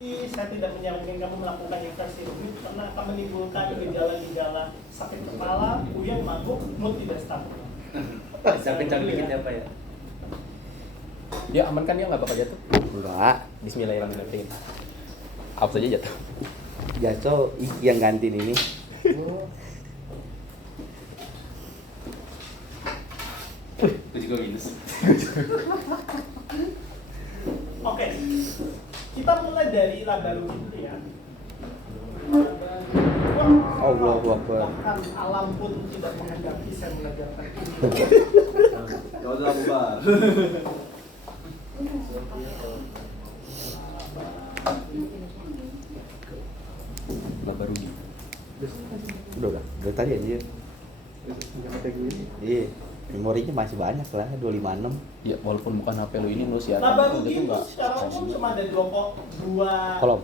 Saya tidak menyarankan kamu melakukan yang versi rumit karena akan menimbulkan gejala-gejala sakit kepala, puyeng, mabuk, mood tidak stabil. Bisa kencang dikit ya Pak ya? Dia aman kan, dia nggak bakal jatuh? Enggak, Bismillahirrahmanirrahim. Apa saja jatuh? jatuh yang gantiin ini. Itu juga minus. Oke, kita mulai dari laba rugi dulu ya. Allahu Akbar. Bahkan alam pun tidak menghendaki saya mengajarkan ini. Kau udah bubar. Laba rugi. Udah tadi aja. Iya, memorinya masih banyak lah, 256. Ya walaupun bukan HP lu ini lu sih. Laba rugi itu secara umum cuma ada dua Kolom.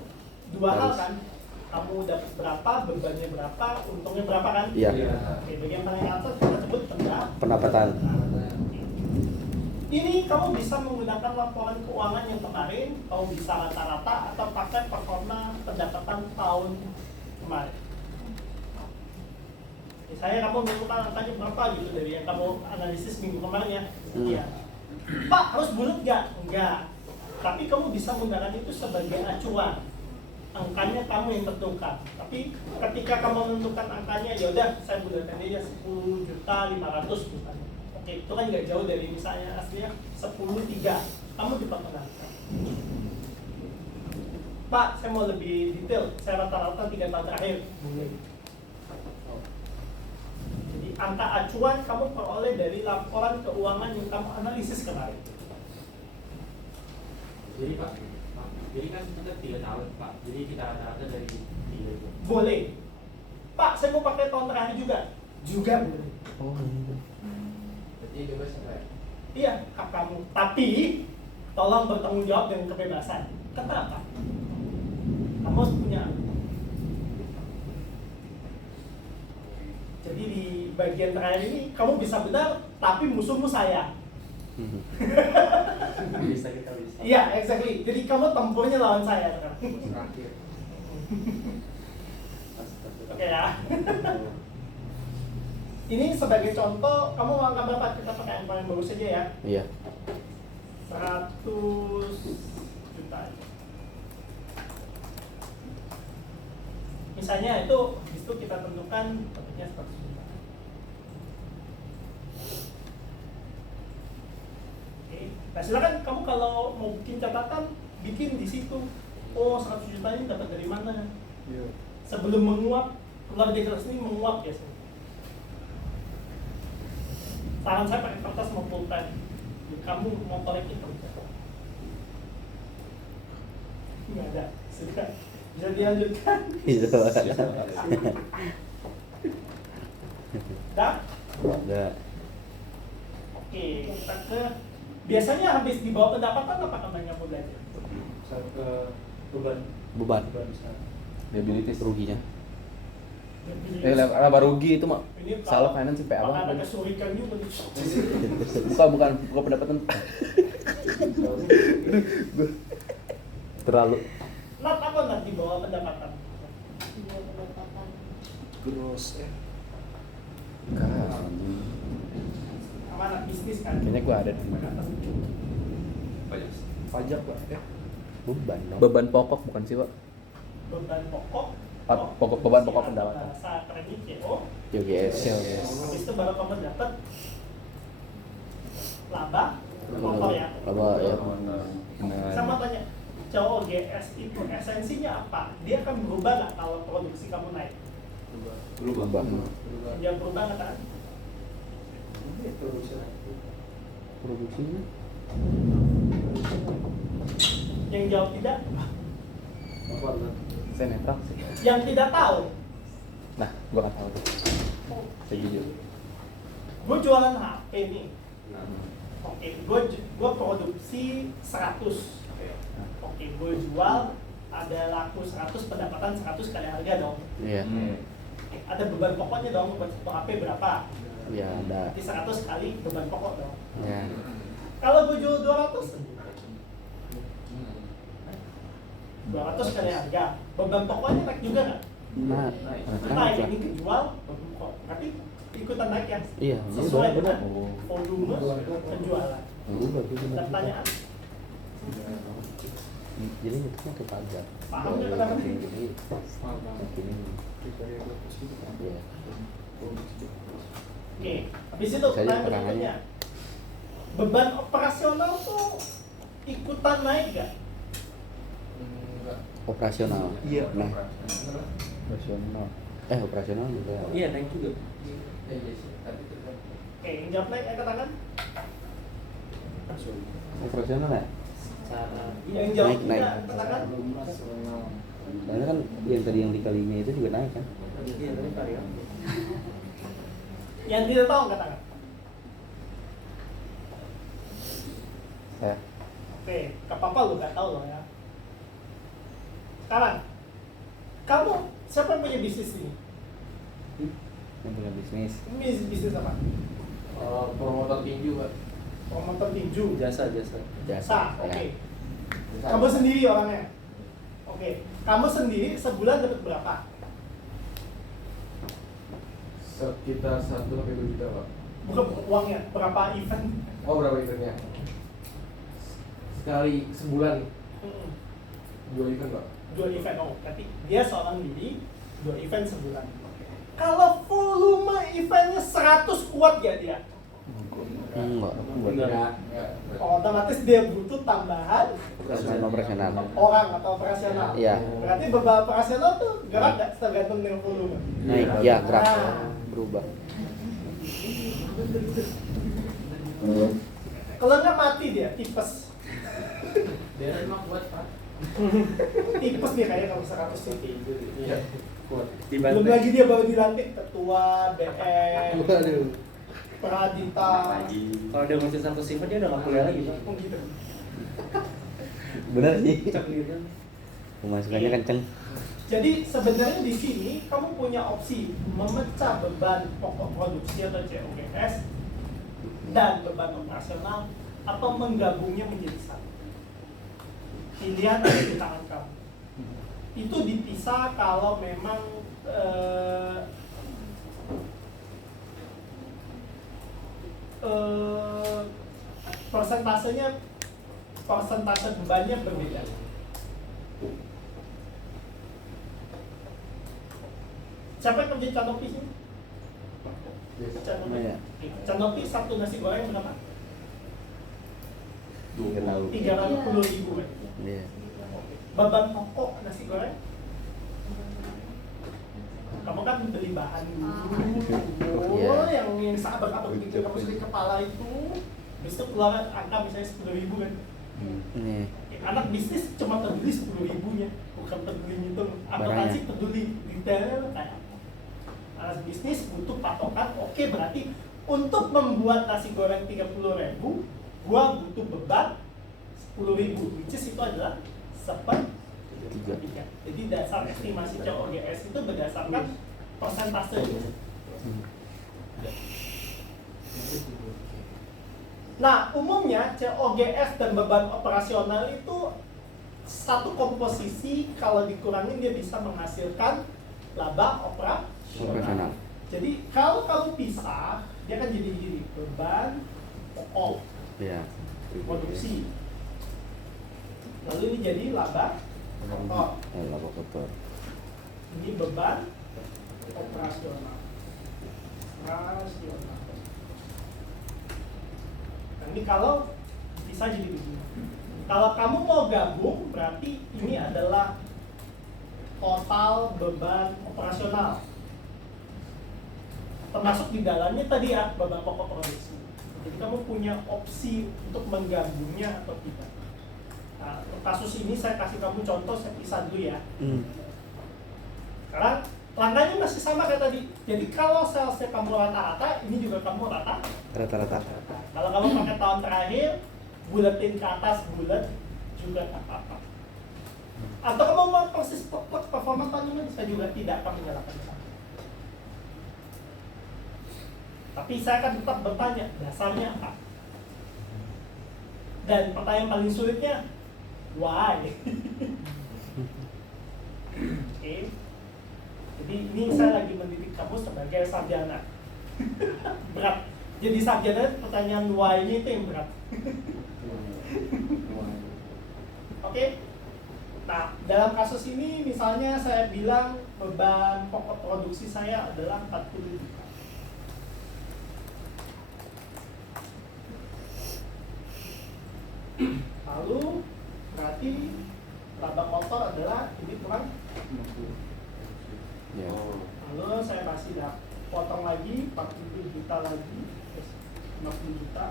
hal kan. Kamu dapat berapa, bebannya berapa, untungnya berapa kan? Iya. Oke, bagian paling atas kita sebut Pendapatan. Ini kamu bisa menggunakan laporan keuangan yang kemarin, kamu bisa rata-rata atau pakai performa pendapatan tahun kemarin. Misalnya kamu menentukan angkanya berapa gitu dari yang kamu analisis minggu kemarin ya. Iya. Pak, harus bulat nggak? Enggak. Tapi kamu bisa menggunakan itu sebagai acuan. Angkanya kamu yang tentukan. Tapi ketika kamu menentukan angkanya, ya udah saya bulatkan aja 10.500.000 misalnya. Oke, itu kan nggak jauh dari misalnya aslinya 10.3. Kamu diperkenalkan. Pak, saya mau lebih detail. Saya rata-rata 3 tahun terakhir. Jadi angka acuan kamu peroleh dari laporan keuangan yang kamu analisis kemarin. Jadi Pak, jadi kan kita 3 tahun Pak, jadi kita rata-rata dari 3 itu. Boleh. Pak, saya mau pakai tahun terakhir juga. Juga boleh. Oh. Berarti bebas ya Pak ya? Iya, hak kamu. Tapi tolong bertanggung jawab dengan kebebasan. Kenapa? Kamu harus punya. Jadi di bagian terakhir ini kamu bisa benar, tapi musuhmu saya. Bisa kita bisa. Iya, exactly. Jadi kamu tempurnya lawan saya sekarang. Terakhir. Oke ya. Ini sebagai contoh, kamu mau angka berapa? Kita pakai yang paling bagus saja ya. Iya. 100 juta. Misalnya itu kita tentukan bentuknya 100 juta. Oke. Nah silakan kamu kalau mau bikin catatan, bikin di situ. Oh 100 juta ini dapat dari mana? Sebelum menguap, keluar dari kelas ini menguap ya. Saran saya pakai kertas mau pulpen. Kamu mau korek itu nggak ada, sudah bisa dilanjutkan. Itu. Dah? Udah. Oke, kita ke biasanya habis di bawah pendapatan apa namanya mau belajar? Sampai ke beban. Beban. Bisa. Liabilities. Ruginya. Laba rugi itu mah Ini salah finance sampai apa? Ada kesurikan juga nih. Bukan pendapatan. Terlalu. Nat apa nat di bawah pendapatan? Gross ya. Kan. Amanat bisnis kan? Kayaknya gua ada. Banyak. Pajak Pak ya? Beban dong. Beban pokok bukan sih, Pak? Beban pokok. Beban pokok pendapatan. Bahasa kerennya CO. YGS. Habis itu baru kamu dapat laba, motor ya. Laba ya. Sama tanya, COGS itu esensinya apa? Dia akan berubah nggak kalau produksi kamu naik? Berubah. Dia berubah nggak kan? Produksinya. Yang jawab tidak, Saya netral sih. yang tidak tahu. Nah, gua kan tahu tuh. Saya jujur. Gue jualan HP nih. Oke, gue produksi 100. Oke, gue jual ada laku 100, pendapatan 100 kali harga dong. Iya. Oke, ada beban pokoknya dong, buat satu HP berapa? Iya, ada. Di 100 kali beban pokok dong. Ya. Kalau gue jual 200, 200 kali harga. Beban pokoknya naik juga nggak? Nah, Naik, naik lah. ini kejual, tapi ikutan naik ya? Iya, Sesuai dengan Oh. volume penjualan. Berubah tuh Ada pertanyaan? Jadi itu kan ke pajak. Paham nggak kenapa? Jadi makin ini. Iya. Oke, habis itu Saya pertanyaan keterangannya. berikutnya. Beban operasional tuh ikutan naik nggak? Operasional. Iya. Nah, Rasional. operasional juga. Iya, naik juga. Oke, yang jawab naik angkat tangan. Operasional ya? Yang jawab Naik, naik. tidak angkat tangan. Karena kan yang tadi yang dikalinya itu juga naik kan? Iya, tapi varian. Yang tidak tahu angkat tangan. Saya. Oke, gak apa-apa lu gak tahu loh ya. Sekarang, kamu siapa yang punya bisnis ini? Yang punya bisnis. Bisnis apa? Promotor tinju Pak. Promotor tinju. Jasa. Sah, oke. Ya. Kamu sendiri orangnya. Oke, kamu sendiri sebulan dapat berapa? Sekitar 1-2 juta Pak. Bukan uangnya, berapa event? Oh berapa eventnya? Sekali sebulan Mm-mm. 2 event Pak. 2 event, oh berarti dia seorang diri 2 event sebulan. Kalau volume eventnya 100 kuat gak dia? Enggak. Enggak. Oh, otomatis dia butuh tambahan Operasional. orang atau operasional. Iya. Berarti beban operasional tuh gerak nggak tergantung dengan volume. Naik, ya gerak. Nah. Berubah. Kalau nggak mati dia, tipes. Dia emang kuat Pak. Tipes nih kayak kalau 100 nih. Iya. Kuat. Belum lagi dia baru dilantik ketua BM, Waduh. Pradita. Kalau dia masih satu sifat dia udah nggak kuliah lagi. Pak. Oh gitu. Bener sih. Cek gitu. Pemasukannya kenceng. Jadi sebenarnya di sini kamu punya opsi memecah beban pokok produksi atau COGS dan beban operasional atau menggabungnya menjadi satu. Pilihan ada di tangan kamu. Itu dipisah kalau memang persentase bebannya berbeda. Siapa yang kerja Canopi sini? Canopi. Iya. Canopi satu nasi goreng berapa? 3 350.000 kan? Iya. Beban pokok nasi goreng? Kamu kan beli bahan dulu, Iya. yang sabar-sabar begitu kamu sudah kepala itu, besok keluar angka misalnya 10.000 kan? Nih. Anak bisnis cuma peduli 10.000-nya, bukan peduli ngitung. Akuntansi Barangnya. peduli detailnya kayak apa. Anak bisnis butuh patokan, oke berarti untuk membuat nasi goreng 30.000, gua butuh beban 10.000, which is itu adalah 1/3. Jadi dasar estimasi COGS itu berdasarkan persentase. Nah, umumnya COGS dan beban operasional itu satu komposisi, kalau dikurangin dia bisa menghasilkan laba operasional. Jadi kalau kamu pisah, dia kan jadi beban pokok Iya. produksi. Lalu ini jadi laba kotor. Laba kotor. Ini beban operasional. Nah, ini kalau bisa jadi begini. Kalau kamu mau gabung, berarti ini adalah total beban operasional. Termasuk di dalamnya tadi ya, beban pokok produksi. Jadi kamu punya opsi untuk menggabungnya atau tidak. Nah, untuk kasus ini saya kasih kamu contoh, saya pisah dulu ya. Karena langkahnya masih sama kayak tadi. Jadi kalau salesnya kamu rata-rata, ini juga kamu Rata-rata. kalau kamu pakai tahun terakhir, buletin ke atas bulat juga tak apa-apa. Atau kamu mau persis performa tahun ini, saya juga tidak akan menyalahkan kamu. Tapi saya akan tetap bertanya, dasarnya apa? Dan pertanyaan paling sulitnya, why? ini saya lagi mendidik kamu sebagai sarjana. Berat. Jadi sarjana pertanyaan why-nya itu yang berat. Oke. Nah, dalam kasus ini misalnya saya bilang beban pokok produksi saya adalah 40 juta. Lalu berarti laba kotor adalah ini kurang. Ya. Lalu saya kasih potong lagi 40 juta lagi, terus 50 juta.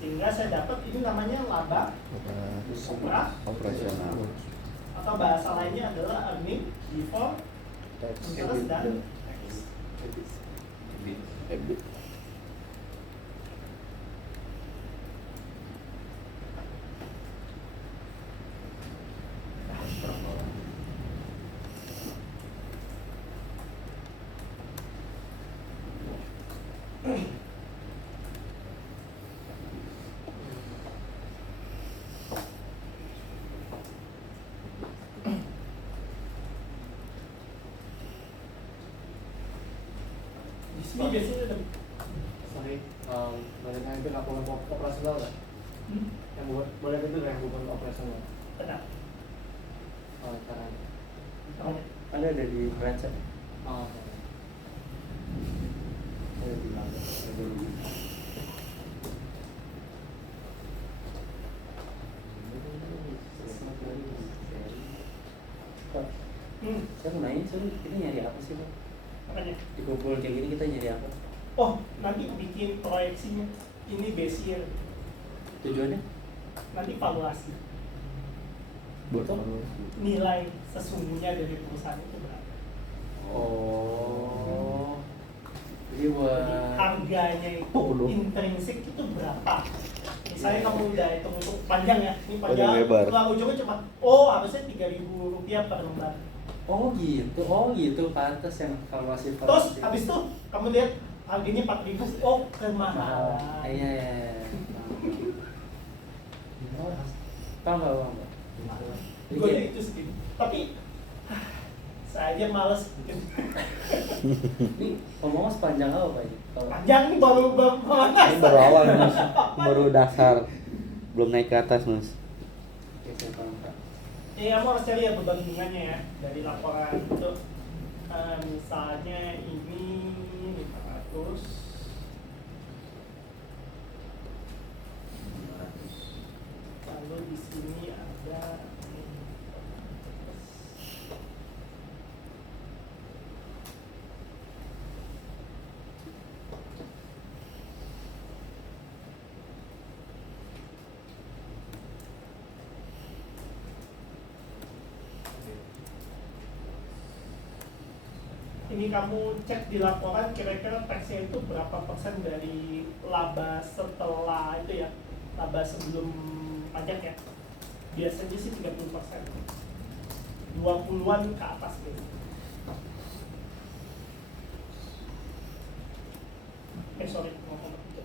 Sehingga saya dapat ini namanya laba Operasional. atau bahasa lainnya adalah earning before interest dan tax. EBIT. Di sini biasanya ada Sorry, boleh nanya itu laporan operasional nggak? Yang boleh itu yang bukan operasional. benar. Oh, caranya. Ada di neraca. Oh, Ada di laba. Ada di Saya mau nanya, kita nyari apa sih, Pak? Makanya, Dikumpul kayak gini kita nyari apa? oh nanti bikin proyeksinya. Ini base year, Tujuannya? nanti valuasi. Betul. Nilai sesungguhnya dari perusahaan itu berapa. Oh. Jadi Jadi buat harganya itu Oh, intrinsik itu berapa. Misalnya kamu udah hitung untuk panjang ya, ini panjang, Panjang lebar. keluar ujungnya cuma, oh harusnya 3.000 rupiah per lembar. Oh gitu, pantas yang valuasi. Terus habis itu kamu lihat harganya 4.000, oh kemahalan. Iya. Paham Pak? Gue itu segini. Tapi saya aja males bikin. Ini ngomongnya sepanjang apa Pak? Kalau Panjang nih baru Ini baru awal Mas. Baru dasar. Belum naik ke atas Mas. Oke, saya paham Pak. Ya, kamu harus cari ya beban bunganya ya dari laporan itu. Misalnya ini 500. Lalu di sini ada ini kamu cek di laporan kira-kira taxnya itu berapa persen dari laba setelah itu ya, laba sebelum pajak ya. Biasanya sih 30%, 20-an ke atas gitu. Sorry, ngomong begitu.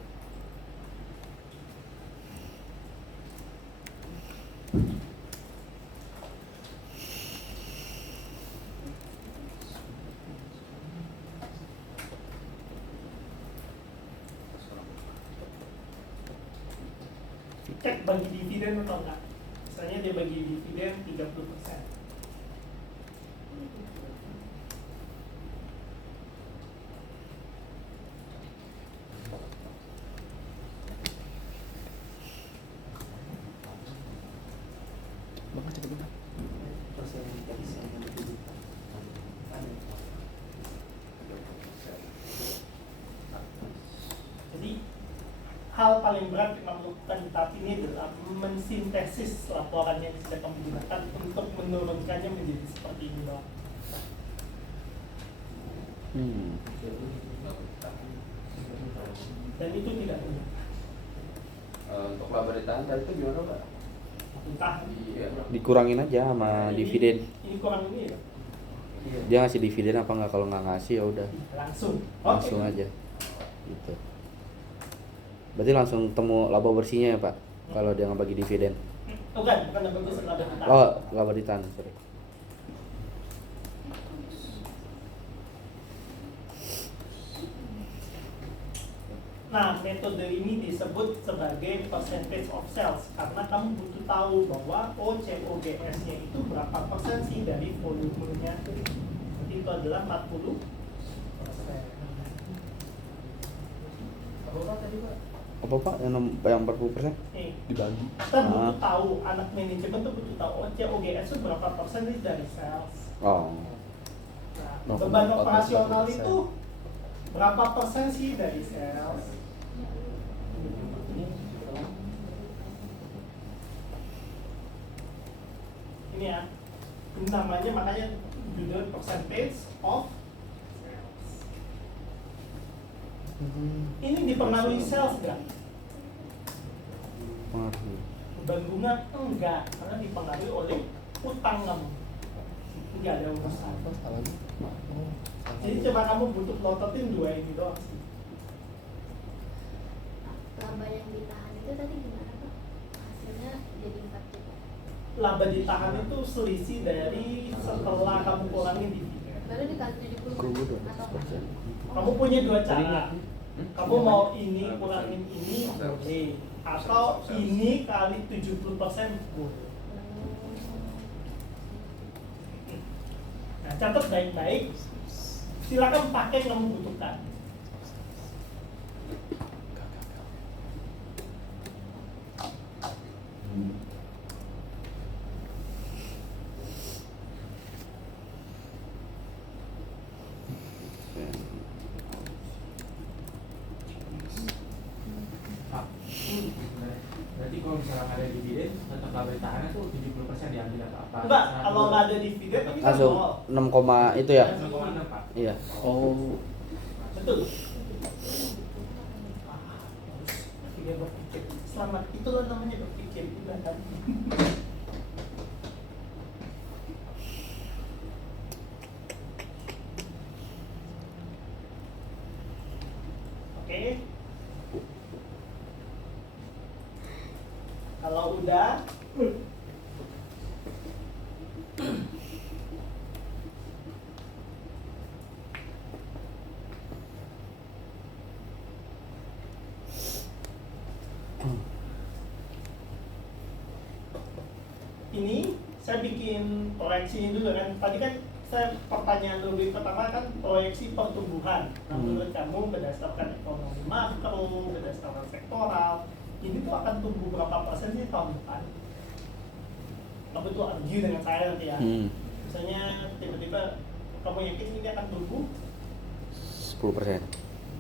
Cek bagi dividen atau enggak. Misalnya dia bagi dividen 30%. Bapak cepet banget. Persen dari saya yang lebih ada. Jadi hal paling berat yang kamu lakukan di tahap ini adalah mensintesis laporan yang sudah kamu gunakan untuk menurunkannya menjadi seperti ini doang. Dan itu tidak mudah. Untuk laba ditahan tadi itu gimana Pak? Entah Iya. Dikurangin aja sama dividen. Ini kurang ini ya, Dia ngasih dividen apa enggak? Kalau nggak ngasih ya udah langsung. langsung Oke. aja. Gitu. Berarti langsung temu laba bersihnya ya Pak? Kalau dia nggak bagi dividen. Bukan laba bersih, laba ditahan. Oh, laba ditahan, sorry. Nah, metode ini disebut sebagai percentage of sales karena kamu butuh tahu bahwa OCOGS-nya itu berapa persen sih dari volumenya. Jadi itu adalah 40%. Apa tadi Pak? Apa Pak yang 40%? Dibagi. Kita butuh tahu, anak manajemen tuh butuh tahu OCOGS itu berapa persen sih dari sales. Oh. Nah, beban operasional itu berapa persen sih dari sales? Ini ya, ini namanya makanya judul percentage of sales. Ini dipengaruhi sales nggak? Pengaruh. Beban bunga enggak, karena dipengaruhi oleh utang kamu. Enggak ada urusan. Jadi coba kamu butuh plototin dua ini doang sih. Laba yang ditahan itu tadi gimana Pak? Hasilnya jadi 4 juta. Laba ditahan itu selisih dari setelah kamu kurangin dividen. Baru dikasih 70 Kubu atau 200%. Kamu punya dua cara. Kamu mau ini kurangin ini boleh, atau ini kali 70% boleh. Nah, catat baik-baik. Silakan pakai yang kamu butuhkan. Berarti kalau misalnya ada dividen, tetap laba ditahannya tuh 70% diambil atau apa? Enggak, kalau nggak ada dividen ini kan Langsung nol. 6, itu ya? 6,6 Pak. Iya. Oh. Betul. Dia berpikir selamat, itulah namanya berpikir ibadah. Oke. Kalau udah ini saya bikin proyeksi ini dulu kan. Tadi kan saya pertanyaan lebih pertama kan proyeksi pertumbuhan. Nah, menurut kamu berdasarkan ekonomi makro, berdasarkan sektoral, ini tuh akan tumbuh berapa persen sih tahun depan? Kamu tuh argue dengan saya nanti ya. Misalnya tiba-tiba kamu yakin ini akan tumbuh 10%.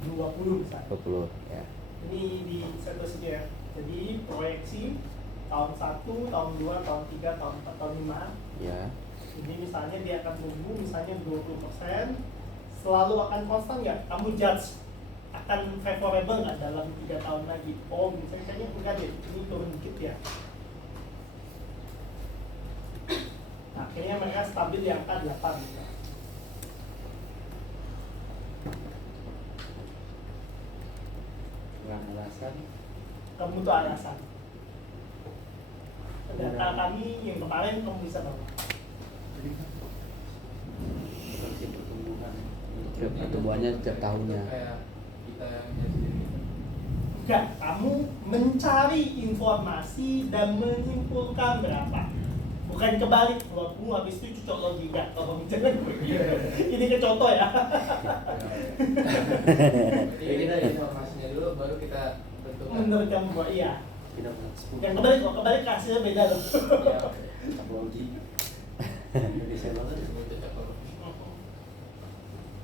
20 misalnya. 20, ya. Ini di satu segi ya. Jadi proyeksi tahun 1, tahun 2, tahun 3, tahun 4, tahun 5. Ya. Jadi misalnya dia akan tumbuh misalnya 20%, selalu akan konstan nggak? Kamu judge akan favorable nggak dalam 3 tahun lagi? Oh misalnya kayaknya enggak deh, ini turun dikit ya. Akhirnya mereka stabil di angka 8 gitu. Alasan Kamu tuh alasan. Data kami yang kemarin kamu bisa bawa. potensi pertumbuhan Pertumbuhannya setiap tahunnya. Kayak kita yang punya sendiri. Enggak, kamu mencari informasi dan menyimpulkan berapa. Bukan kebalik, kalau kamu habis itu cocok logika. Kalau misalnya ini ke contoh ya. Jadi kita informasinya dulu, baru kita bentukkan. Menurut kamu buat iya. tidak pernah Yang kebalik, kalau kebalik hasilnya beda loh. Ya, tabloidi Indonesia banget sebut cocok loh.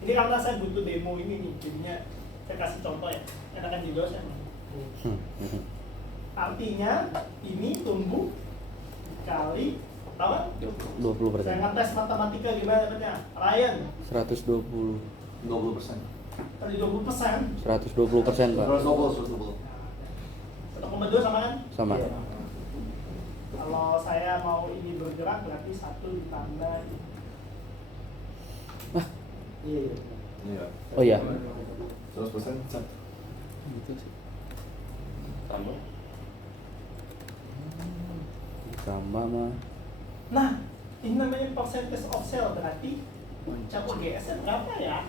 Ini karena saya butuh demo ini nih, jadinya saya kasih contoh ya. Enakan di dosen. Artinya ini tumbuh kali tahu kan? 20%. Saya ngetes matematika gimana namanya? Ryan 120. 20%. tadi 20%, 120%, Pak. 120. 1,2 sama kan? Sama. Iya. Kalau saya mau ini bergerak berarti 1 ditambah ini. iya Iya. Oh iya. 100%. Gitu sih. Tambah. Tambah mah. Nah, ini namanya percentage of sale, berarti cakup GSR berapa ya?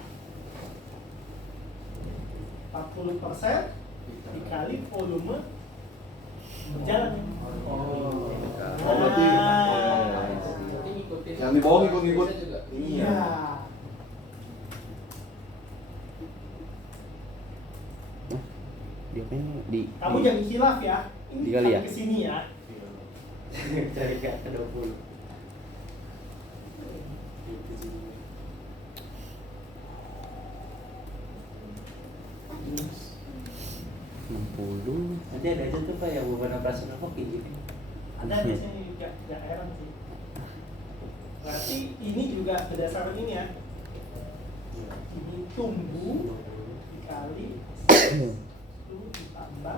40% dikali volume berjalan. Oh. Oh, berarti yang di bawah ngikut-ngikut. Iya. Dia kayaknya di Kamu jangan hilaf ya. Ini Dikali ya? sampai ke sini ya. Cari ke angka 20. puluh. Nanti ada aja tuh Pak yang beban operasional kok kayak gini. Ada biasanya juga, tidak heran sih. Berarti ini juga berdasarkan ini ya. Ini tumbuh dikali 10 ditambah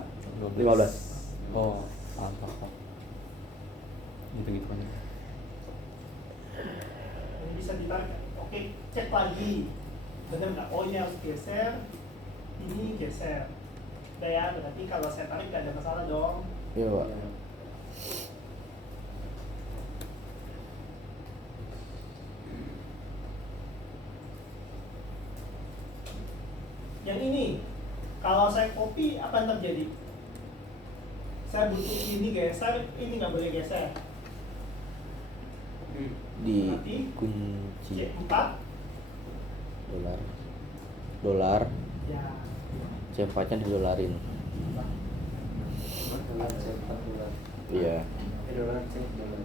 15. Oh, mantap. Gitu-gitu kan. ini bisa ditarik. Oke, cek lagi. Benar nggak? Oh ini harus geser. Ini geser. Udah ya, berarti kalau saya tarik nggak ada masalah dong. Iya, Pak. Yang ini, kalau saya copy apa yang terjadi? Saya butuh ini geser, ini nggak boleh geser. Di Berarti kunci C4 dolar ya. C4-nya didolarin. Dolar cepat dolar. Iya. Dolar cek dolar.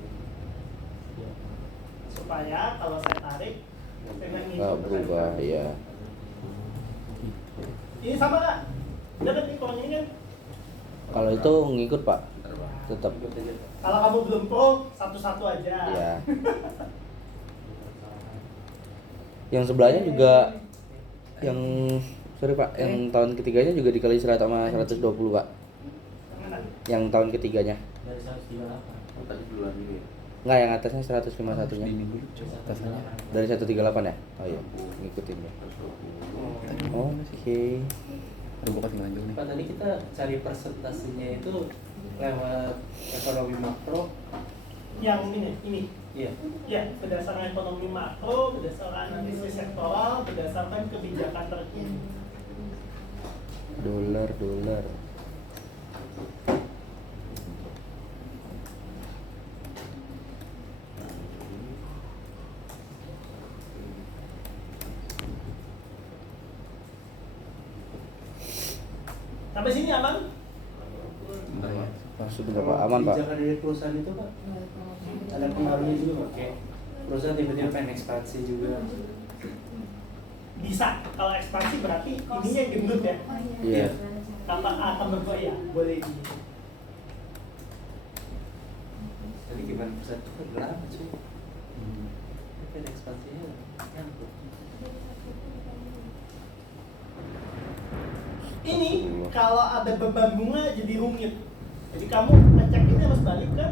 Supaya kalau saya tarik dengan ini Nggak berubah, ya. Ini sama nggak? Udah kan ini kalau ini kan. Kalau itu ngikut, Pak. Tetap. Kalau kamu belum pro, satu-satu aja. Iya. Yang sebelahnya juga yang sorry Pak, yang tahun ketiganya juga dikali 100 sama 120, Pak. Mana? Yang tahun ketiganya. Dari 138. Oh, tadi duluan dulu ya. Enggak, yang atasnya 151-nya. Dari 138 ya? Oh iya, ngikutin ya. 120. Oke. Pak, tadi kita cari persentasenya itu lewat ekonomi makro. Yang ini. Iya. Ya, berdasarkan ekonomi makro, berdasarkan analisis sektoral, berdasarkan kebijakan terkini. Dolar. Sampai sini aman? Bentar ya. Sudah Pak, aman Pak. Kebijakan dari perusahaan itu Pak ada pengaruhnya juga Pak. Kayak perusahaan tiba-tiba pengen ekspansi juga. Bisa. Kalau ekspansi berarti ininya gendut ya. Iya. Tambah A tambah B ya, boleh ini. Jadi gimana perusahaan itu berapa cuy? Pengen ekspansinya nyangkut. Ini kalau ada beban bunga jadi rumit. Jadi kamu ngecek ini harus balik ke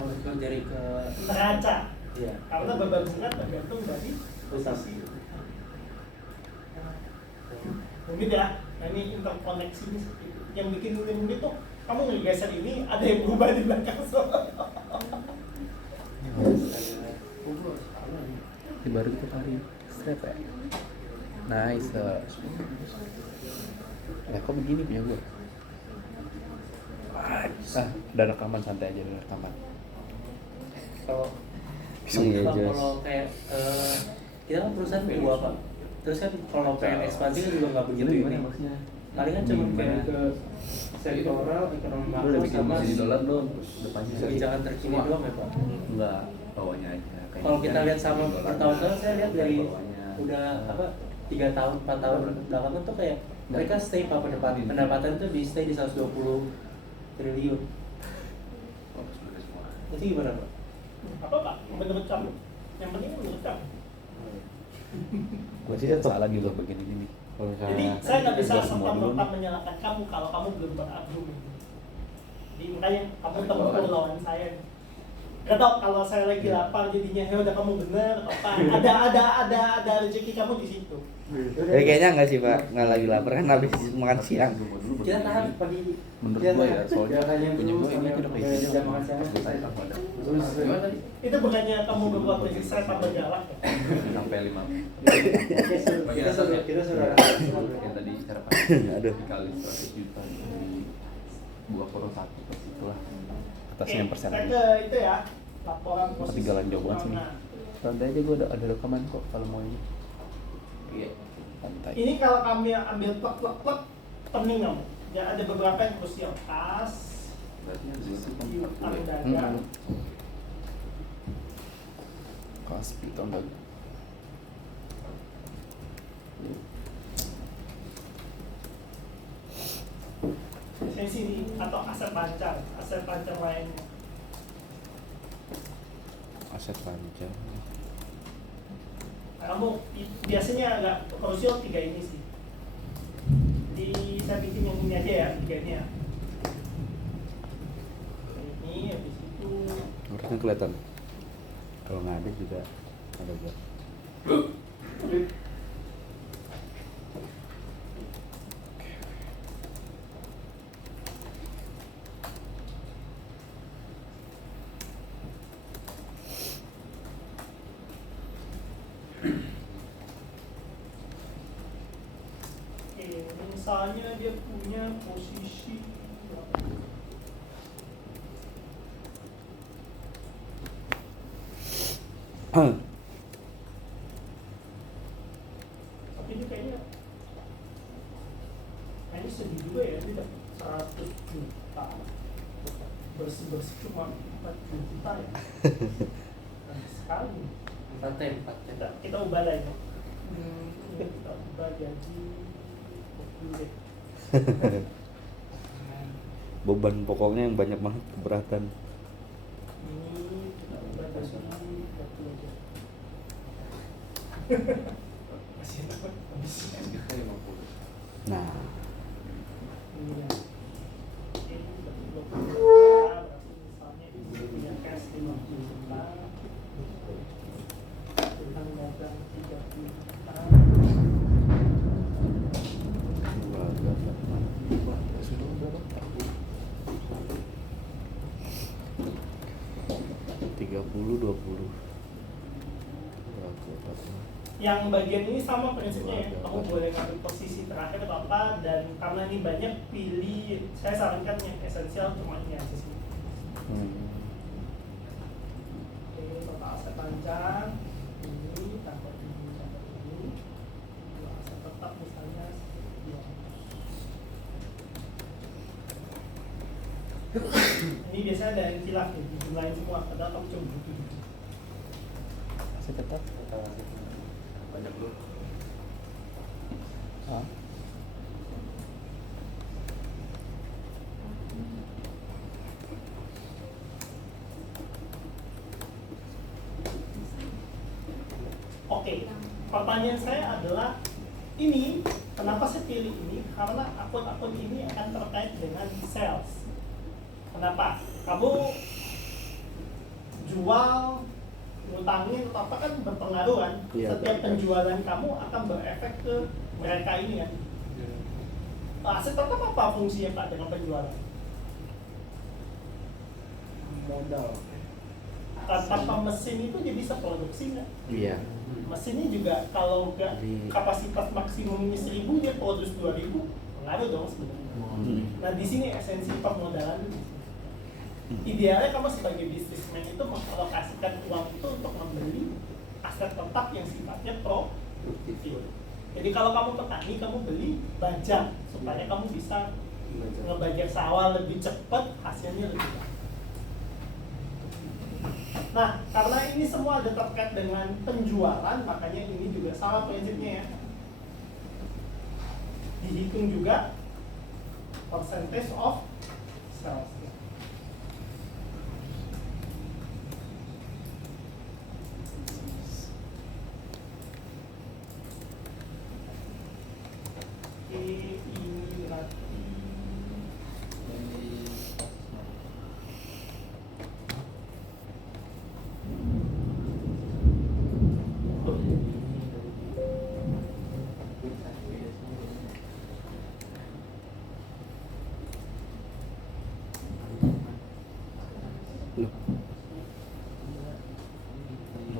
Oh, itu dari ke neraca. iya. Karena beban bunga tergantung dari posisi. Rumit ya. Nah ini interkoneksi ini yang bikin rumit tuh kamu ngegeser ini ada yang berubah di belakang soalnya. Baru itu kali strap ya. Nice. Kok begini punya gue? Udah rekaman, santai aja, udah rekaman. Kalau Iya, jelas. kalau kayak kita kan perusahaan dua Pak. Terus kan kalau pengen ekspansi kan juga nggak begitu ini. Paling kan cuma kayak ke sektoral, ekonomi makro sama dolar dong. Depannya kebijakan terkini doang ya Pak. Enggak, bawahnya aja. Kalau kita lihat sama per tahun saya lihat dari udah apa 3 tahun 4 tahun belakangan tuh kayak mereka stay Pak pendapatan tuh di stay di 120 triliun. Oh, sudah semua. Itu gimana Pak? Apa Pak? Menurut kamu? Yang penting menurut kamu. Gue sih salah juga begini ini. Kalau Jadi misalnya saya nggak bisa Gua semua dulu serta-merta menyalahkan kamu kalau kamu belum berargumen. Jadi makanya kamu tempur lawan saya. Gak tau kalau saya lagi lapar jadinya, ya udah kamu bener atau apa? Ada rezeki kamu di situ. Ya kayaknya enggak sih Pak, nggak lagi lapar kan habis makan siang. Kita tahan pagi. Menurut Kita gua ya, tahan. soalnya Jangan yang punya dulu gua ini sampai udah kayak gini. jam makan siang. Terus gimana tadi? Itu bukannya kamu berbuat bagi saya tambah galak ya? Sampai 5. Kita sudah Yang tadi cara Aduh. dikali 100 juta di buah kurang 1 pas itulah. Atasnya yang persen Oke, lagi. kita ke itu ya, laporan posisi Ketinggalan jawaban sini. keuangan. Santai aja, gua ada rekaman kok kalau mau ini. Iya. Santai. Ini kalau kami ambil plek, pening kamu. Ya ada beberapa yang krusial. Kas, Berarti yang dulu tuh kan piutang 40 ya. dagang, Kelas piutang dagang. sini atau aset pancar lainnya. Aset panjang. Kamu biasanya agak krusial 3 ini sih. Saya bikin yang ini aja ya, 3 ini ya. Ini habis itu Harusnya kelihatan. Kalau nggak ada juga ada gua. oke, misalnya dia punya posisi tapi ini kayaknya sedih juga ya, dia dapat 100 juta bersih cuma 4 juta ya. Aneh sekali. 4 tem. Kita ubah lah ini. Kita ubah jadi 20 deh. Beban pokoknya yang banyak banget keberatan. Ini kita ubah jadi 40 aja. Masih dapat habis. Kita 50. Nah, Ini ya. Ini berarti 20 juta, berarti misalnya di sini punya cash 50 juta. Utang dagang 30 juta. tiga puluh 20. Yang bagian ini sama prinsipnya ya, kamu boleh ngambil posisi terakhir atau apa, dan karena ini banyak pilih, saya sarankan yang esensial cuma ini aja sih. Oke, total aset panjang ini tambah ini dua aset tetap misalnya 200. Ini biasanya ada yang kilaf nih, dijumlahin semua, padahal kamu cuma butuh 7. Masih tetap. Banyak lu. Hah? Oke, pertanyaan saya adalah ini, kenapa saya pilih ini? Karena akun-akun ini akan terkait dengan sales. Kenapa? Kamu jual, ngutangin atau apa kan berpengaruh kan? Iya, Setiap betul. penjualan kamu akan berefek ke mereka ini kan? Aset tetap apa fungsinya Pak dengan penjualan? Modal. Tanpa mesin itu dia bisa produksi nggak? Iya. Mesinnya juga kalau nggak Di- kapasitas maksimum ini 1000 dia produksi 2000, pengaruh dong sebenarnya. Nah di sini esensi permodalan itu. Idealnya kamu sebagai bisnismen itu mengalokasikan uang itu untuk membeli aset tetap yang sifatnya produktif. Jadi kalau kamu petani, kamu beli bajak supaya kamu bisa ngebajak sawah lebih cepat, hasilnya lebih baik. Nah, karena ini semua ada terkait dengan penjualan, makanya ini juga salah prinsipnya ya. Dihitung juga percentage of sales. Oke, ini berarti Loh.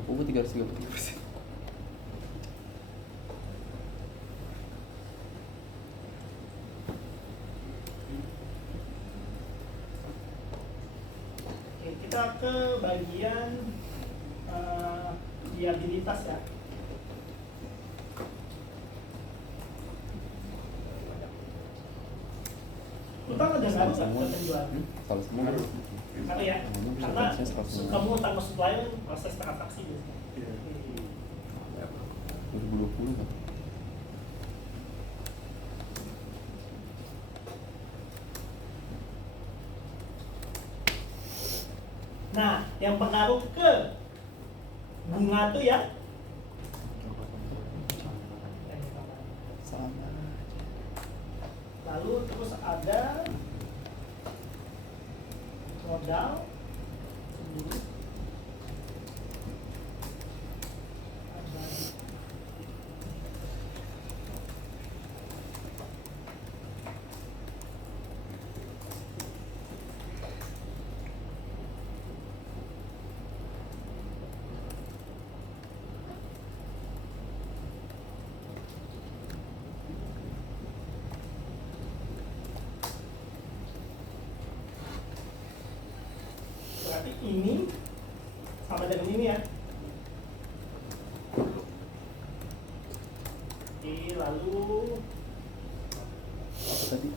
Aku 333%. Oke, kita ke bagian liabilitas ya. Utang ada nggak buat penjualan? Kalau semua Karena ya, karena kamu utang ke supplier proses transaksi biasanya. 2020 kan. Nah, yang pengaruh ke bunga tuh ya lalu terus ada modal sendiri, ada berarti ini sama dengan ini ya. Oke, lalu Apa tadi?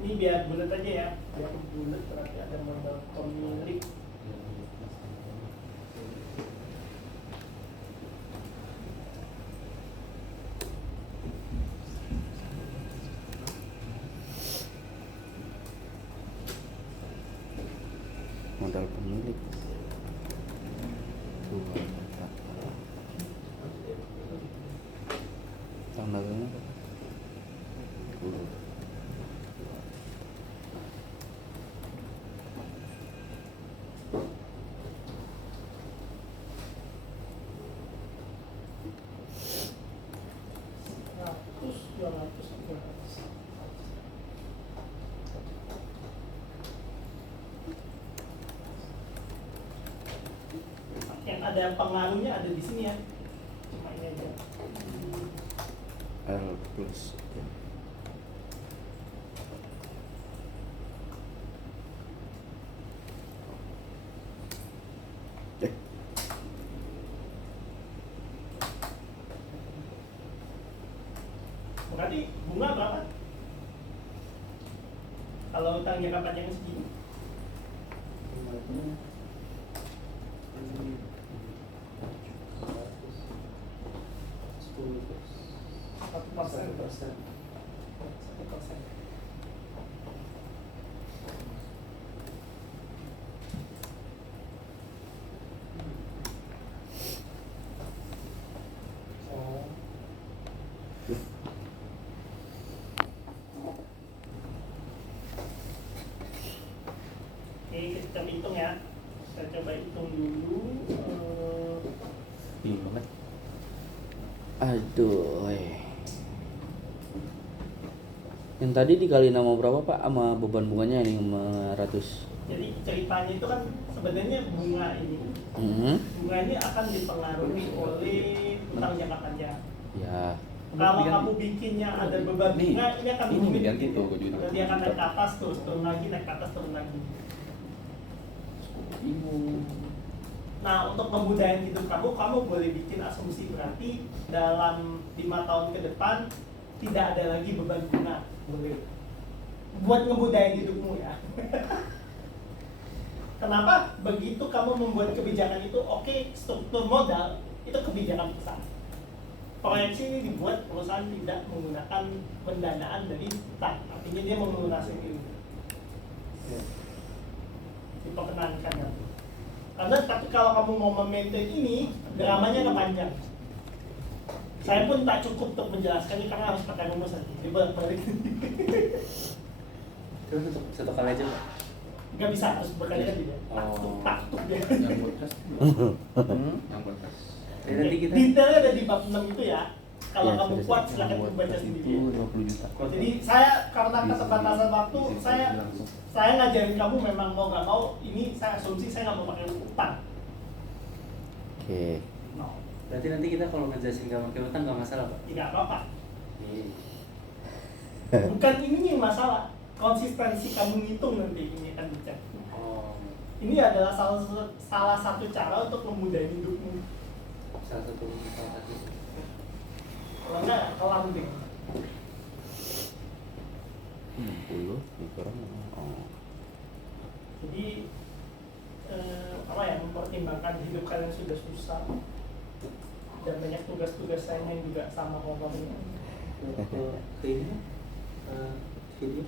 ini biar bulat aja ya, biar bulat berarti ada modal pemilik. Modal pemilik. Tanggalnya apa? 10. Ratus, 200, 300. Yang ada pengaruhnya ada di sini ya. Cuma ini aja. L plus. Berarti bunga berapa? Kalau utang jangka panjangnya segini? Satu persen. Oh. Oke, kita hitung ya. Kita coba hitung dulu. Bingung banget. Aduh. Yang tadi dikali nama berapa Pak sama beban bunganya ini 500? Jadi ceritanya itu kan sebenarnya bunga ini. Bunga ini akan dipengaruhi oleh utang jangka panjang. Ya. Kalau kamu bikinnya ada beban bunga, ini akan ini rumit. ganti tuh gue juga. Dia akan naik ke atas terus turun lagi, naik ke atas turun lagi. Nah, untuk kemudahan hidup kamu boleh bikin asumsi berarti dalam 5 tahun ke depan tidak ada lagi beban bunga, boleh. Buat ngemudahin hidupmu ya. Kenapa? Begitu kamu membuat kebijakan itu, oke, struktur modal itu kebijakan besar. Proyeksi ini dibuat perusahaan tidak menggunakan pendanaan dari utang, artinya dia melunasi ini. Diperkenankan ya. Karena tapi kalau kamu mau memaintain ini, dramanya akan panjang. Saya pun tak cukup untuk menjelaskannya karena harus pakai rumus nanti. Dibalik. Terus untuk satu kali aja Pak? Nggak bisa, harus berkali-kali dia. Taktuk dia. Yang podcast. Yang podcast. Jadi nanti kita Detailnya ada di bab 6 itu ya. Kalau Ya, kamu sorry, kuat sorry. silakan Buat baca tes sendiri. itu 20 juta. Jadi saya karena keterbatasan waktu, saya ngajarin kamu memang mau nggak mau. Ini saya asumsi saya nggak mau pakai utang. Oke. No, Berarti nanti kita kalau ngejelasin nggak pakai utang nggak masalah Pak? tidak apa-apa. Iya. Bukan ini yang masalah. Konsistensi kamu ngitung nanti ini akan dicek. Oh, Ini adalah salah satu cara untuk memudahi hidupmu. salah satu. Kalau enggak, kelam deh. 60 dikurang. Oh. Jadi apa ya, mempertimbangkan hidup kalian sudah susah dan banyak tugas-tugas lain yang juga sama komponennya. Ke ini video.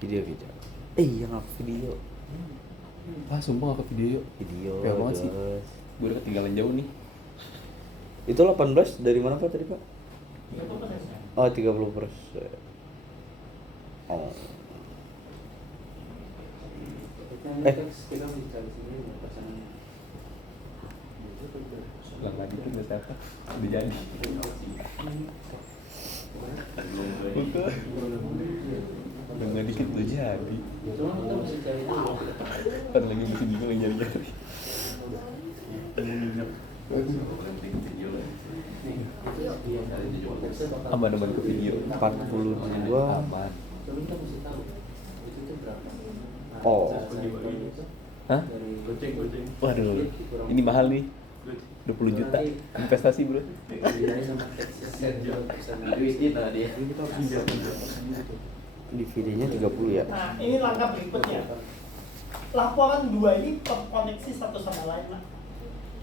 Video. Yang aku video. Ah, sumpah nggak ke video yuk. Video. Fail banget sih. terus. Gue udah ketinggalan jauh nih. Itu 18 dari mana Pak tadi Pak? Itu prosesnya. Oh 30%. Oh. Kita bicara sini pasangan. Ulang lagi tuh udah siapa? Udah jadi. Udah nggak dikit udah jadi. Cuma kita mesti cari dulu. Kan lagi mesti bingung yang nyari-nyari. Aman ke video. 42. Aman. Coba kita mesti tahu itu tuh berapa. Oh. Hah? Waduh, ini mahal nih. 20 juta investasi bro. Di videonya 30 ya. Nah, ini langkah berikutnya. Laporan 2 ini terkoneksi satu sama lain, Pak.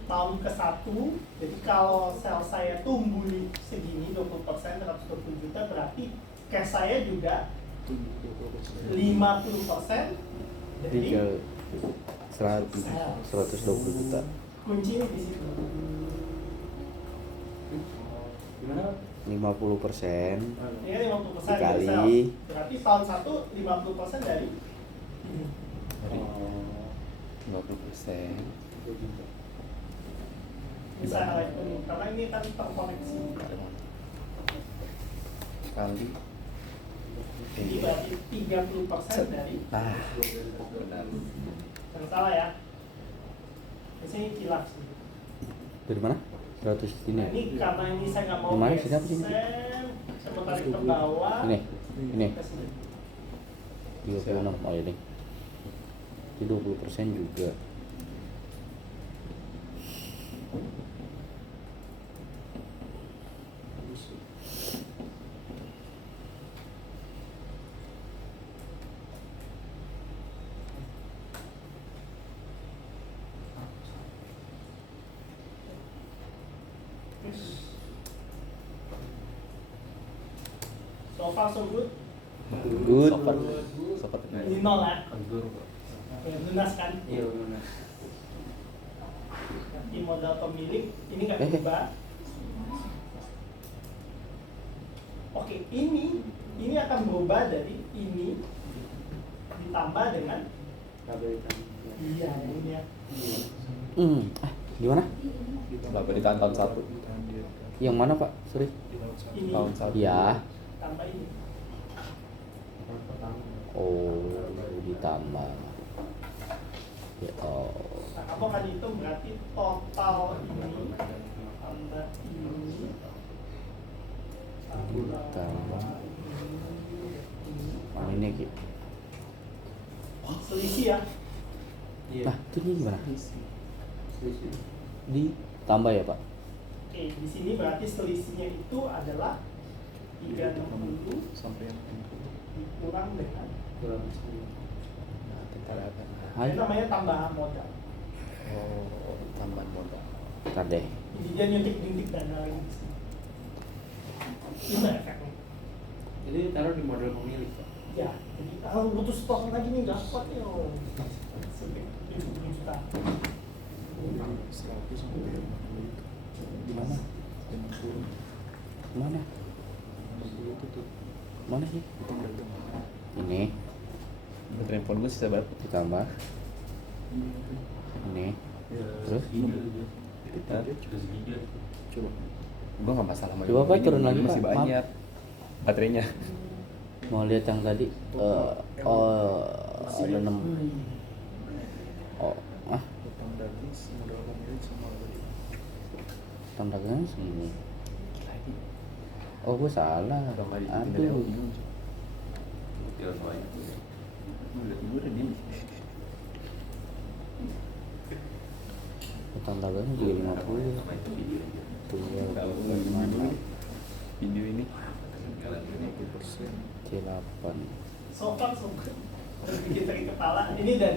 Tahun ke-1, jadi kalau sel saya tumbuh segini 20%, 120 juta, berarti cash saya juga 50% dari 120 juta. kuncinya di situ. Gimana? 50%. Ini kan 50% dari Dikali. sales. Berarti tahun 1 50% dari ini. 50%. Bisa highlight kuning karena ini kan terkoneksi. Kali. Jadi berarti 30% dari Nah, benar. yang salah ya. Biasanya kilaf sih. Dari mana? 100 ini Nah, ya? ini karena ini saya nggak mau Yang mana? Sini apa sini? saya mau tarik ke bawah. Ini. Ke sini. 36. Oh ini. Ini 20% juga. So far so good. Good. Sobat. Ini nol ya. Oke, lunas kan? Iya benar. Di modal pemilik ini nggak berubah. Oke, ini akan berubah dari ini ditambah dengan iya ini ya. Gimana? Berapa di tahun 1? Yang mana Pak? Sorry. Ini Tahun 1. Ya. tambah ini. Oh, ditambah. Ya, oh. Nah, kamu akan hitung berarti total ini tambah ini Ditambah. Oh, ini gitu. selisih ya. Nah, itu ini gimana? Ditambah ya Pak? Oke, di sini berarti selisihnya itu adalah 360 Sampai yang dikurang dengan Hai. ini namanya tambahan modal. Oh, tambahan modal. Ntar deh. Jadi dia nyuntik-nyuntik dana lagi di sini. Itu efeknya. Jadi taruh di modal pemilik Pak. Ya, jadi kalau butuh stok lagi nih nggak kuat ya. Sampai 70 juta. Mana? Mana? Mana sih? Ini Baterai handphone gue sisa berapa? ditambah. Ini. Terus Kita coba Gua nggak masalah sama Coba, Pak, ini, turun lagi, masih Pak. banyak baterainya. Mau lihat yang tadi? Ada 6. Oh, Potong daging modal pemilik semua tadi. tandanya segini. Oh, gue salah. Udah nggak diikutin dari awal, Aduh. bingung, Cok. Kutilan banyak. Gue udah diem. Tandanya juga 50. Sama itu video aja. Tunggal Kalau gua lagi review dulu nih, video ini. 50%. C8. Sofa bikin dari kepala. Ini udah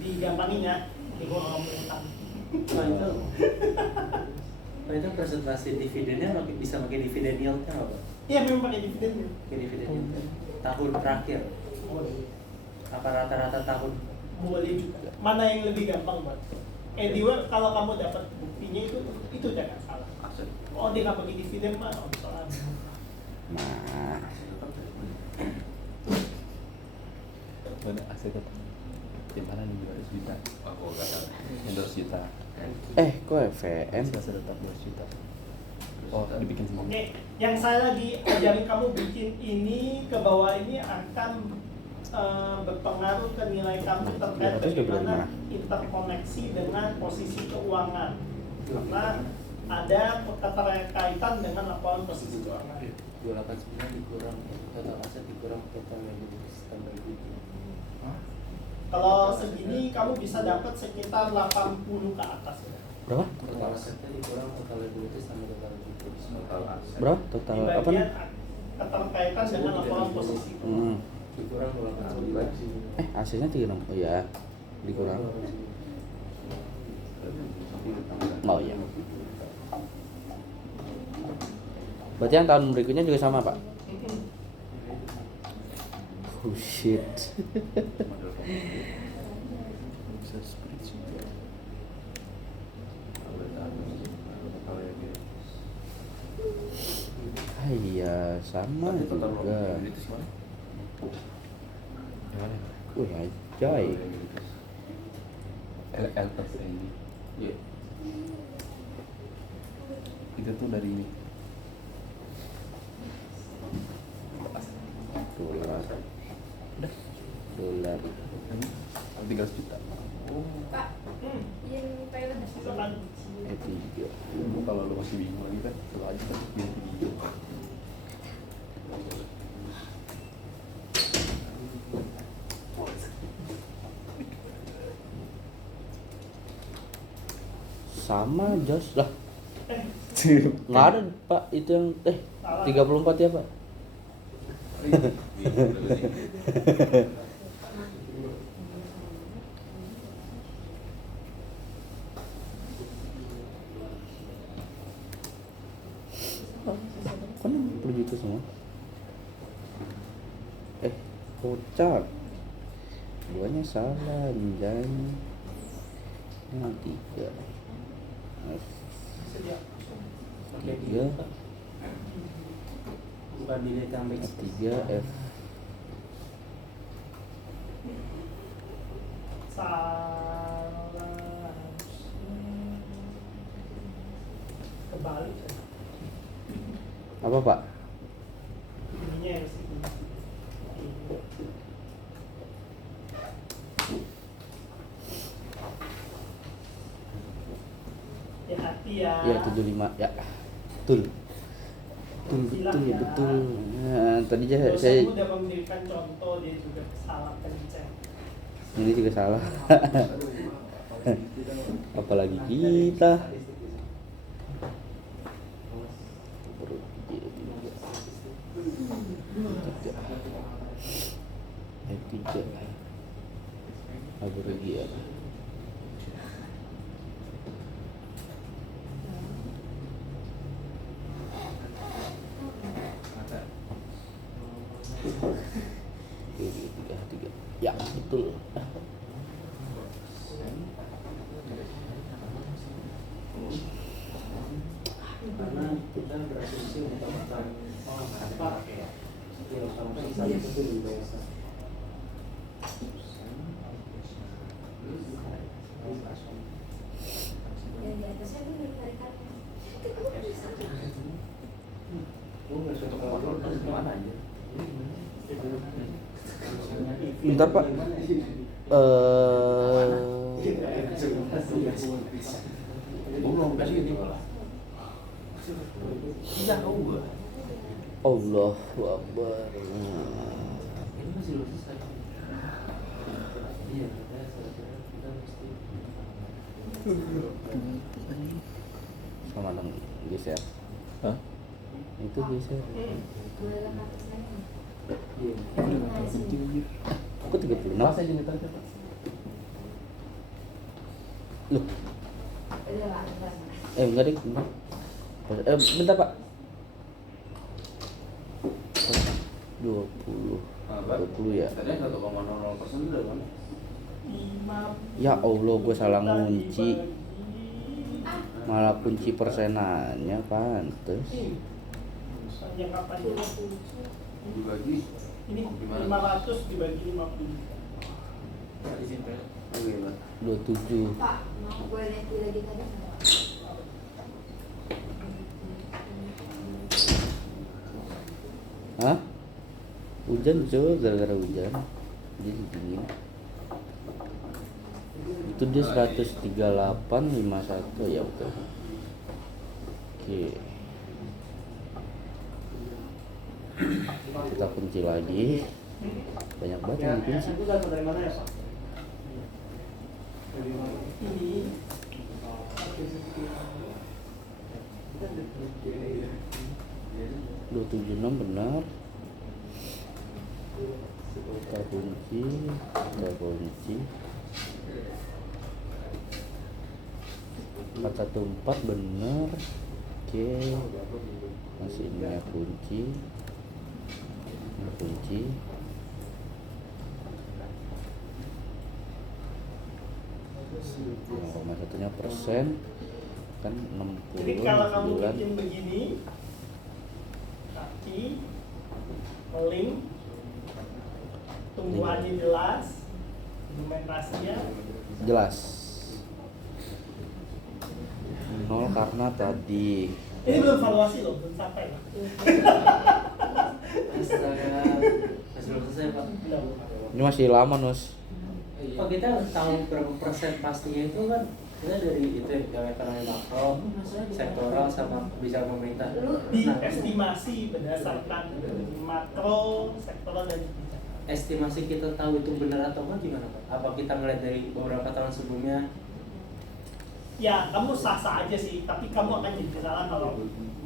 digampangin ya. Ini gua ngomong utang. Itu presentasi dividennya bisa pakai dividen yieldnya nggak Pak? Iya memang pakai dividen. Pakai dividen yield. Tahun terakhir. Apa rata-rata tahun? Boleh juga. Mana yang lebih gampang buat? Anyway, kalau kamu dapat buktinya itu udah nggak salah. Aset. Oh dia nggak pakai dividen mah, oh salah. Nah, Mana aset apa? Yang mana nih 200 juta? Aku nggak tahu. Yang 200 juta. kok FVM? Masih aset tetap 200 juta. Oh, dibikin sendiri. Oke, yang saya lagi ajarin kamu bikin ini ke bawah ini akan berpengaruh ke nilai kamu terkait 200 udah berapa? bagaimana interkoneksi dengan posisi keuangan. Karena ada keterkaitan dengan laporan posisi keuangan. 289 dikurang total aset dikurang total liabilities tambah equity. Kalau segini kamu bisa dapat sekitar 80 ke atas ya. Berapa? Total asetnya dikurang total liabilities tambah total equity. Total aset. Berapa? Total Di apa bagian nih? keterkaitan dengan laporan posisi keuangan. Dikurang 289. AC-nya 36. Oh ya, dikurang. Oh iya. Berarti yang tahun berikutnya juga sama, Pak? Oh shit. Bisa spreadsheet. Ah, iya, sama juga. Itu sih mana? Yang mana? Wih, ajaib. LLS ini. Iya. Itu tuh dari ini. Dolar. Dolar. 300 juta. Pak, yang toilet Silakan. E3. Kalau lu masih bingung lagi kan, lu aja kan bikin video. Sama Jos lah. Nggak ada, Pak. Itu yang 34 ya, Pak. Kan 60 juta semua. Kocak. Duanya salah, anjay. Nah, 3. Sedia. Pakai Tiga. dividen Pak. Bukan delete yang baik. F3, F. Salah. Kebalik. Apa, Pak? Ininya yang segini. Hati-hati ya. Ya 75 ya. Betul. Betul, Silang betul, ya. betul. Nah, tadi saya Dosen udah memberikan contoh, dia juga salah pencet. ini juga salah. Apalagi kita. F3 Aggregiat. Tiga. Ya, betul. Karena kita berasumsi untuk makan apa ya sampai saat itu lebih biasa. yang di atasnya gue tarik-tarik. Itu kamu bisa. Bentar Pak. Gue belum kasih ini. Allahu Akbar. Ini masih belum selesai. Iya, katanya selesai. Kita mesti Sama dong geser. Hah? Itu geser. Boleh 800 lagi. iya. Aku 36. Mas aja nih tante Pak. Loh, Udah lah, udah. enggak deh. Bentar. Bentar Pak. 20 ya. Tadi 1,00% udah kan? Ya Allah, gue salah ngunci. Malah kunci persenannya pantes. Yang kapan itu? Dibagi. Ini Gimana? 500 dibagi 50. Di sini Pak. Oke, Pak. 27. Pak, mau gue lihat lagi tadi nggak? Hah? Hujan coy, gara-gara hujan. Jadi dingin. Itu dia 138,51 ya betul. Oke. Kita kunci lagi. Banyak banget yang dikunci. Itu dapat dari mana ya Pak? Ini 276 benar. Kita kunci. 414 benar. Oke. Masih ini ya kunci. Ini kunci. Nah, nomor satunya persen kan jadi kalau kamu 60 bikin begini, kaki, meling, tumbuhannya jelas, dokumentasinya. jelas. 0 karena tadi Ini belum valuasi loh, belum sampai loh. Astaga. Masih belum selesai Pak. Belum. ini masih lama Nus. Oh, kita tahu berapa persen pastinya itu kan kita dari itu yang ekonomi makro, sektoral sama kebijakan pemerintah. Diestimasi berdasarkan makro, sektoral dan kebijakan. Estimasi kita tahu itu benar atau enggak gimana Pak? Apa kita ngeliat dari beberapa tahun sebelumnya? Ya, kamu sah-sah aja sih, tapi kamu akan jadi kesalahan kalau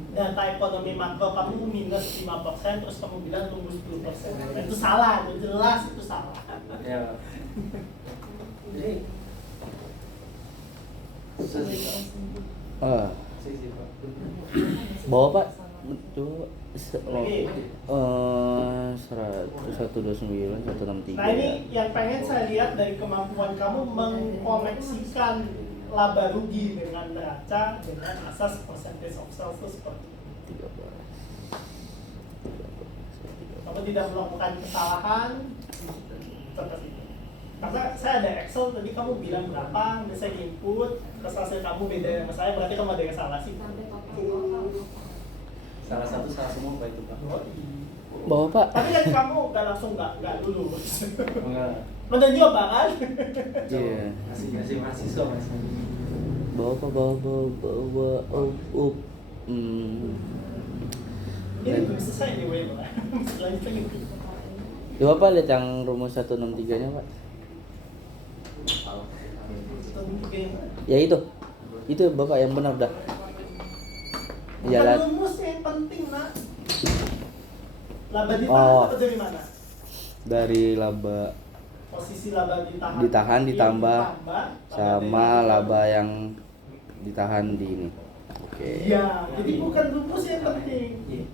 data ekonomi makro kamu minus 5%, terus kamu bilang tumbuh 10%. Itu salah, itu jelas itu salah. Ya. Jadi susah sih Pak. Ah, Susah sih Pak. bawa Pak. Itu 129, 163. Nah ini yang pengen saya lihat dari kemampuan kamu mengkoneksikan laba rugi dengan neraca dengan asas percentage of sales itu seperti itu. 13. Kamu tidak melakukan kesalahan seperti itu. Karena saya ada Excel tadi kamu bilang berapa, misalnya input, terus hasil kamu beda sama saya, berarti kamu ada yang salah sih. Sampai total. Salah satu salah semua Pak itu Pak. Bawa Pak. Tapi kan kamu nggak langsung nggak lulus. Enggak. Udah nyoba kan? Iya. Masih mahasiswa masih. Bawa Pak, bawa. Ini belum selesai nih Wei. Lanjut lagi. Coba Pak lihat yang rumus 163-nya Pak. Ya itu Bapak yang benar dah. Iya Bukan lah. rumusnya yang penting nak. Laba ditahan Oh. atau dari mana? Dari laba Posisi laba ditahan. Ditahan ditambah sama dari- laba yang ditahan di ini. Oke. Iya, jadi bukan rumus yang penting. Iya.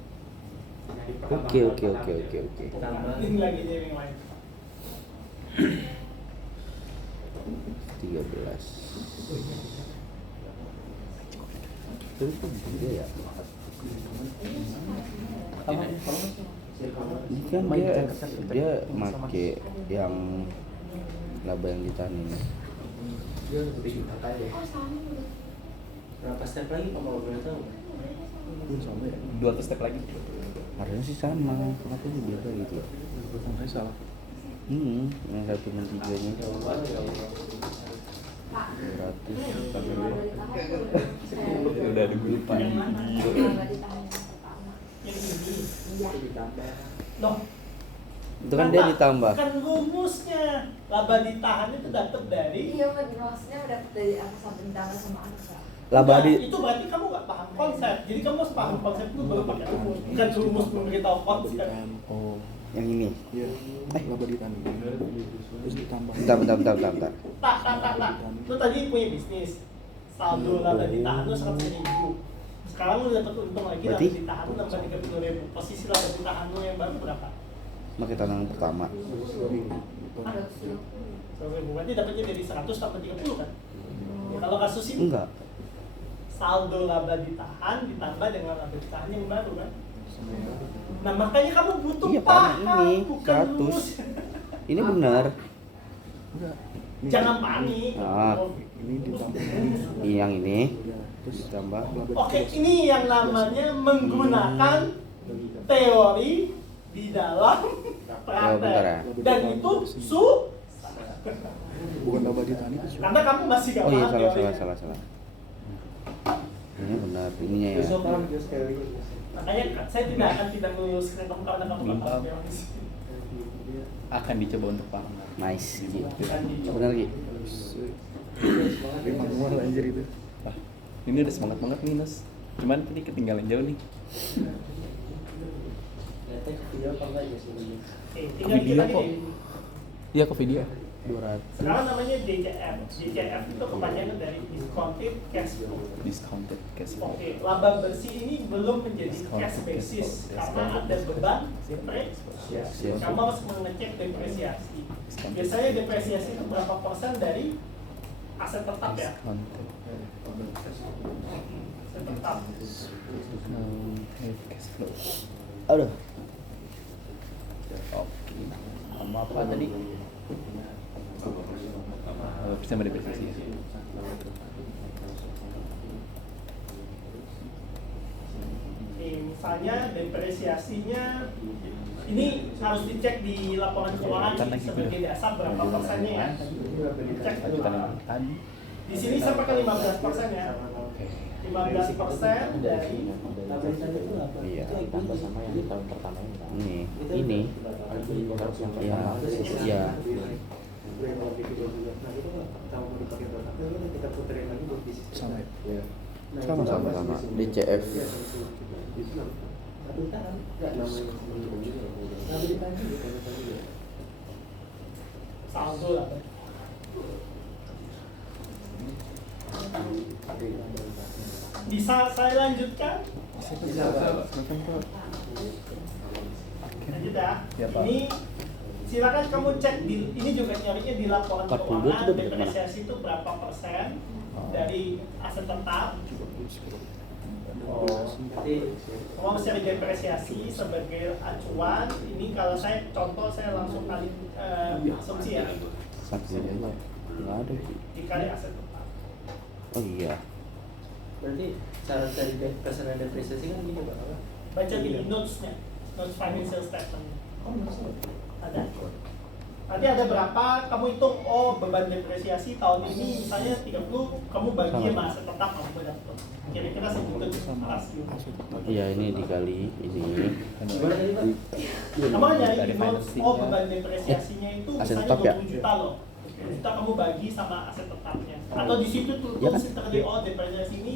Oke. Tambah. Ini lagi jadi yang lain. 13. Terus juga ya. Ini kan dia make yang laba yang ditahan ini. Oh, sama udah. Berapa step lagi Pak kalau boleh tahu? Sama ya. 200 step lagi. Harusnya sih sama. Kenapa sih beda gitu? Saya salah. Yang 163-nya 200 Udah ada gue lupa. Yang mana? Yang ini. Loh, itu kan dia ditambah. Kan rumusnya laba ditahan itu dapat dari Iya, maksudnya udah dari angka bintang sama angka. Laba Enggak, di itu berarti kamu nggak paham konsep. Jadi kamu harus paham konsep itu baru pakai rumus. Bukan rumus memberitahu konsep. oh, yang ini. Iya, laba ditahan. Terus ditambah. Bentar. Tak. Lu tadi punya bisnis. Saldo laba ditahan lu 100.000. Sekarang lu dapat untung lagi laba Berarti? ditahan lu nambah 30.000. Posisi laba ditahan lu yang baru berapa? Pakai tangan pertama. 120. 100.000. Berarti dapatnya dari 100 tambah 30 kan? Ya, kalau kasus ini Enggak. saldo laba ditahan ditambah dengan laba ditahan yang baru kan? Nah makanya kamu butuh Iya kan, paham, ini bukan 100. rumus. Ini benar. Enggak. Jangan panik. Ah. Ini ditambah. Ini yang ini. Ya, Terus ditambah. Oke, ini yang namanya menggunakan teori di dalam Oh, bentar ya. praktek. Dan itu Bukan laba ditahan itu. karena kamu masih gak Oh iya, paham teorinya. salah. Ini benar, ininya ya. Besok paham dia sekali. Makanya saya tidak meluluskan kamu karena kamu Belum gak paham paham. teori. Akan dicoba untuk paham. Nice. Gitu. Bukan dicoba. Benar Ki. Tapi manual anjir itu. Ah, ini udah semangat banget nih Nus. Cuman tadi ketinggalan jauh nih. Ternyata video apa enggak ya sebenarnya? Oke, tinggal Video kita kok. gini. Iya ke video. 200. Sekarang namanya DCF. DCF itu kepanjangan dari discounted cash flow. Discounted cash flow. Oke, laba bersih ini belum menjadi cash basis karena ada beban depresiasi. Kamu harus mengecek depresiasi. Biasanya depresiasi itu berapa persen dari aset tetap ya? Discounted. Aset tetap. Cash flow. Aduh. Oke. Sama apa tadi? Bersama depresiasi. Oke, misalnya depresiasinya ini harus dicek di laporan keuangan Kan lagi sebagai dasar berapa persennya ya? Cek dulu. Lanjutan yang tadi. Di sini sampai ke 15% ya. Oke. 15% dari Laba ditahan itu apa? Iya. Itu Tambah sama yang di tahun pertama ini. Ini. Iya. Iya. Sama ya. Sama. DCF. saldo lah. Bisa saya lanjutkan? Lanjut ya. Ya, Pak. Ini silakan kamu cek di ini juga nyarinya di laporan 42 keuangan itu dapat mana? depresiasi itu berapa persen dari aset tetap. Jadi Kamu mesti cari depresiasi sebagai acuan. Ini kalau saya contoh saya langsung kali asumsi ya Satu aja. Enggak ada Ki. dikali aset tetap. Oh iya. berarti cara cari persenan depresiasi kan gini Pak. Apa? Baca di notesnya, notes financial statement. Ada. Nanti ada berapa, kamu hitung, oh beban depresiasi tahun ini misalnya 30, kamu bagi Sama. sama aset tetap kamu dapat. Kira-kira segitu rasio. Iya, ini dikali ini. Gimana tadi Pak? Kamu kan nyari Dari di notes, financing. oh beban depresiasinya itu Aset misalnya tetap ya? 20 juta loh. 20 juta kamu bagi sama aset tetapnya. Atau di situ tuh Iya kan? tulis tadi, oh depresiasi ini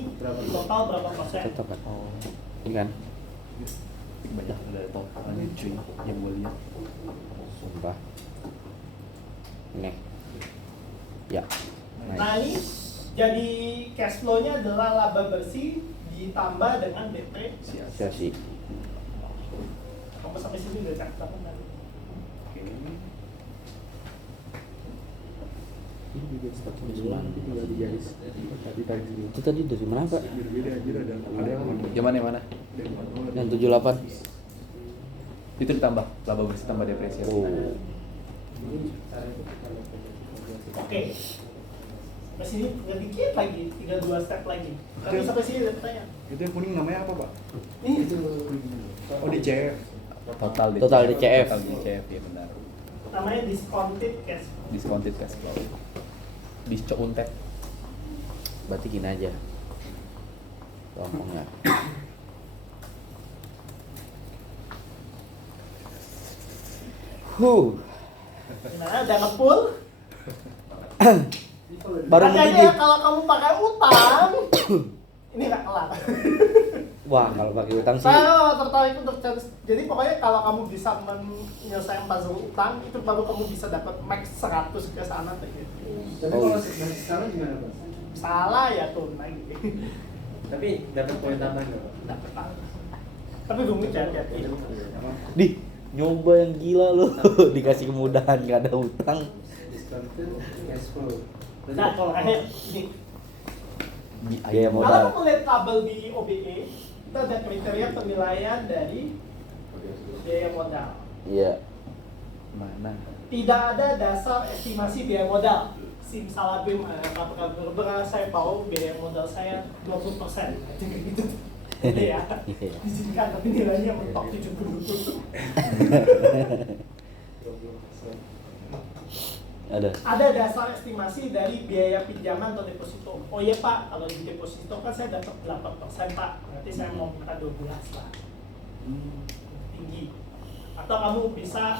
total berapa persen. Tetap kan. Ini kan. Banyak udah total cuy yang gue lihat. Sumpah. Ini. Ya. Nah ini jadi cash flow-nya adalah laba bersih ditambah dengan depresiasi. Siasi. Kamu sampai sini udah cakep banget kan? Oke. Ini juga status ulang tinggal digaris. Ditarik dulu. Itu tadi dari mana, Pak? Beda anjir ada yang manual. Yang mana yang mana? Ada yang manual. Yang 78. Itu ditambah laba bersih tambah depresiasi. Oh. Oke. Sampai sini tinggal dikit lagi, tinggal 2 step lagi. Tapi sampai sini ada pertanyaan. Itu yang kuning namanya apa, Pak? Ini Oh, DCF. Total Total DCF. Total DCF ya benar. Namanya discounted cash flow. Discounted cash flow. Discounted. Berarti gini aja. Gampangnya. Gimana udah ngepull? Baru Makanya mendidih. kalau kamu pakai utang, ini nggak kelar. Wah, kalau pakai utang sih. Saya tertarik untuk jadi pokoknya kalau kamu bisa menyelesaikan puzzle utang itu baru kamu bisa dapat max 100 ke sana tuh gitu. Tapi kalau sekarang gimana Pak? Salah ya turun lagi. Tapi dapat poin tambahan nggak Pak? Dapat tahu. Tapi rumit ya hati-hati. Di nyoba yang gila lo. Dikasih kemudahan gak ada utang. Discounted cash flow. Nah, kalau akhir ini Biaya kalau modal. kamu lihat tabel di OBE itu ada kriteria penilaian dari biaya modal. Iya. Mana? Tidak ada dasar estimasi biaya modal. Simsalabim, apakah berbeda saya tahu biaya modal saya 20%. Gitu. Jadi ya, izinkan tapi nilainya mentok 70%. Ada dasar estimasi dari biaya pinjaman atau deposito. Oh iya Pak, kalau di deposito kan saya dapat 8% Pak. Berarti saya mau minta 12 lah. Tinggi. Atau kamu bisa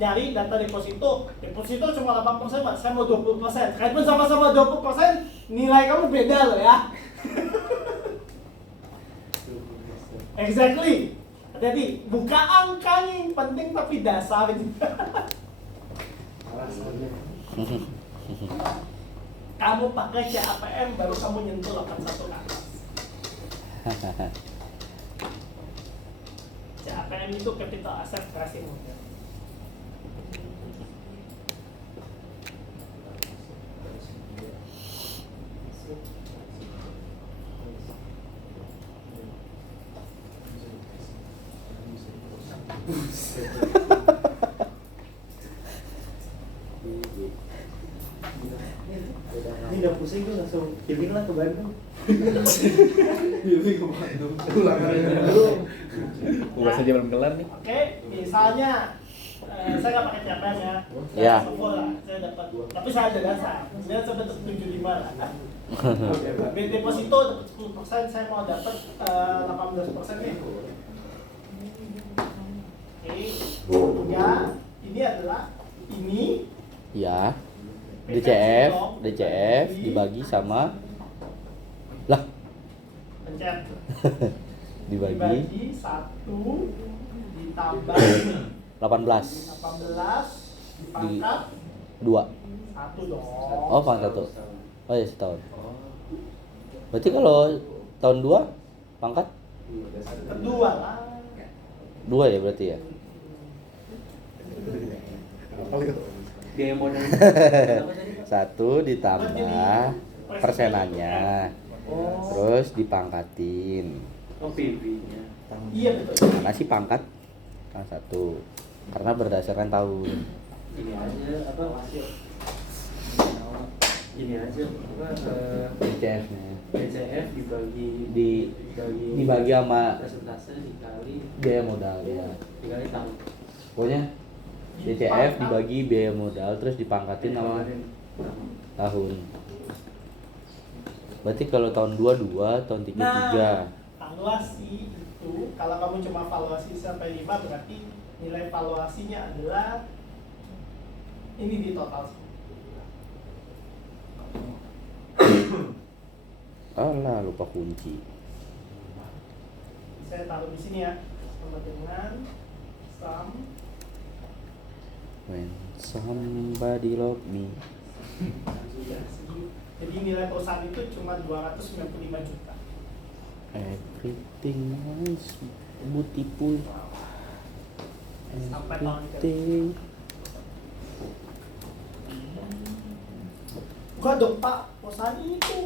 nyari data deposito. Deposito cuma 8% Pak, saya mau 20%. Sekalipun sama-sama 20%, nilai kamu beda loh ya. Exactly. Jadi buka angkanya yang penting tapi dasar. Kamu pakai CAPM baru kamu nyentuh 81 ke atas. CAPM itu capital asset pricing model. Ini udah pusing tuh langsung healing lah ke Bandung. Tugas aja belum kelar nih. Oke, misalnya saya nggak pakai CAPM ya. Ya. Semua lah, saya dapat. Tapi saya ada dasar. Saya dapat 75 lah. Biaya deposito dapat 10%, saya mau dapat 18% nih. Oke, ya, ini adalah ini. Ya. DCF dibagi sama lah. Pencet. Dibagi 1 ditambah 18 18 dipangkat 2. 1 dong. Oh, pangkat 1. Oh ya, setahun. Berarti kalau tahun 2 pangkat Kedua lah. 2 ya berarti ya. Biaya modal. 1 ditambah persenannya. Terus dipangkatin. Oh, PB-nya. Iya betul. Karena sih pangkat kan 1. Karena berdasarkan tahun. Ini aja apa? Ini aja apa? DCF-nya. DCF Dibagi sama persentase dikali biaya modal ya. dikali tahun. Pokoknya DCF dibagi biaya modal terus dipangkatin sama tahun. Berarti kalau tahun 2, tahun 3, 3. Nah, valuasi itu kalau kamu cuma valuasi sampai 5 berarti nilai valuasinya adalah ini di total. Alah, lupa kunci. Saya taruh di sini ya, sama dengan sum. When somebody love me. Jadi nilai perusahaan itu cuma 295 juta. Everything is beautiful. Sampai tahun Everything. Bukan dong Pak, perusahaan itu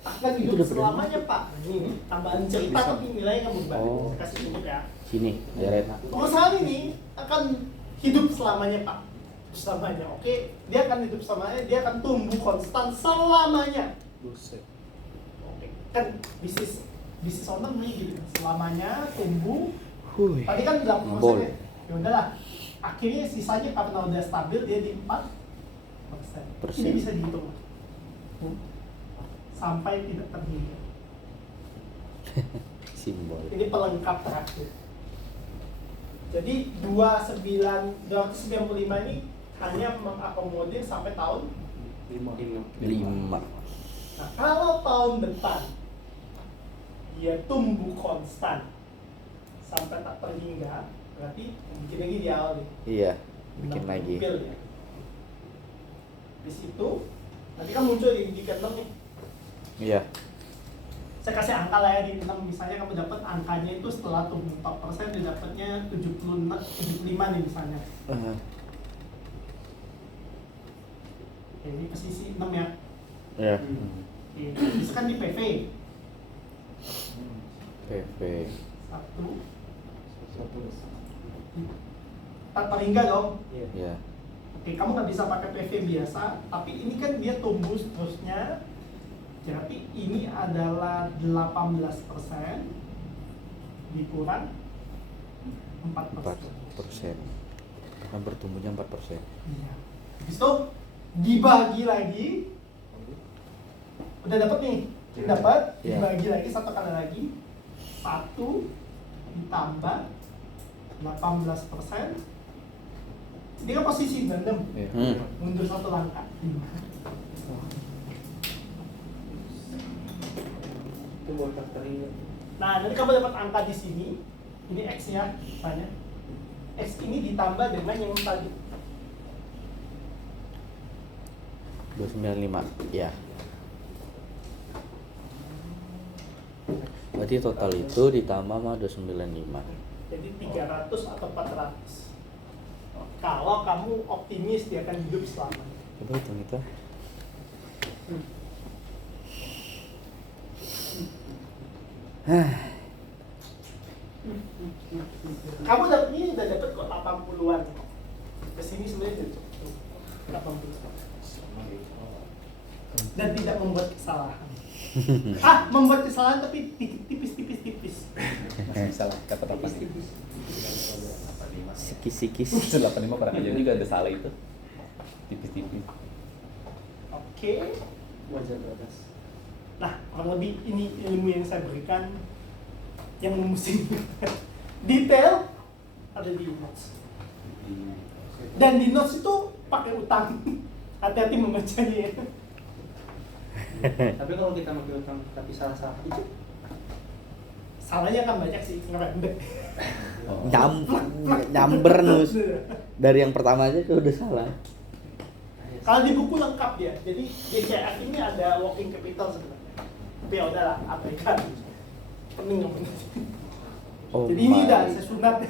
akan Itu hidup udah selamanya Pak. Ini tambahan cerita tapi nilainya kamu berbalik. Oh. Saya kasih tunjuk ya. Sini, deret. Perusahaan ini akan hidup selamanya Pak. Selamanya, oke? Dia akan hidup selamanya, dia akan tumbuh konstan selamanya. Oke, kan bisnis owner nih gitu, selamanya tumbuh. Tadi kan 8% Bol. ya. Ya udahlah, akhirnya sisanya karena udah stabil dia di 4%. Ini bisa dihitung sampai tidak terhingga. Simbol. Ini pelengkap terakhir. Jadi 295 ini hanya mengakomodir sampai tahun 5. Nah, kalau tahun depan dia tumbuh konstan sampai tak terhingga, berarti bikin lagi di awal nih. Iya, bikin lagi. Ya. Di situ nanti kan muncul di indikator nih. Iya. Saya kasih angka lah ya di 6, misalnya kamu dapat angkanya itu setelah tumbuh 4% dia dapatnya 75 nih misalnya. Oke, ini posisi 6 ya. Iya. Oke, misalkan di PV. PV. 1 tak terhingga dong. Iya. Oke, kamu nggak bisa pakai PV biasa, tapi ini kan dia tumbuh seterusnya. Jadi ini adalah 18% dikurang 4%. 4%. Karena bertumbuhnya 4%. Iya. Habis itu dibagi lagi. Udah dapat nih. Dapat, Iya. dibagi lagi satu kali lagi. 1 ditambah 18%. Ini kan posisi 96. Mundur satu langkah. Itu buat terhingga. Nah, nanti kamu dapat angka di sini. Ini X-nya, misalnya. X ini ditambah dengan yang tadi. 295. Ya. Berarti total itu ditambah sama 295. Jadi 300 atau 400. Kalau kamu optimis dia akan hidup selamanya. Coba hitung itu. Kamu dapat ini udah dapat kok 80-an. Kesini sebenarnya udah cukup. 80. Dan tidak membuat kesalahan. Membuat kesalahan tapi tipis. Salah kata apa nih? Sikis-sikis. 85 pernah aja juga ada salah itu. Tipis-tipis. Oke. Wajar batas. Nah, kurang lebih ini ilmu yang saya berikan yang memusingkan. Detail ada di notes. Dan di notes itu pakai utang. Hati-hati membacanya ya. Tapi kalau kita pakai utang tapi salah-salah itu Salahnya kan banyak sih, ngerembet. Nyamber nus. Dari yang pertama aja udah salah. Kalau di buku lengkap dia, jadi DCF ini ada working capital sebenarnya. Tapi ya udahlah, abaikan. Pening yang penting. Oh Jadi ini my. udah saya sunat,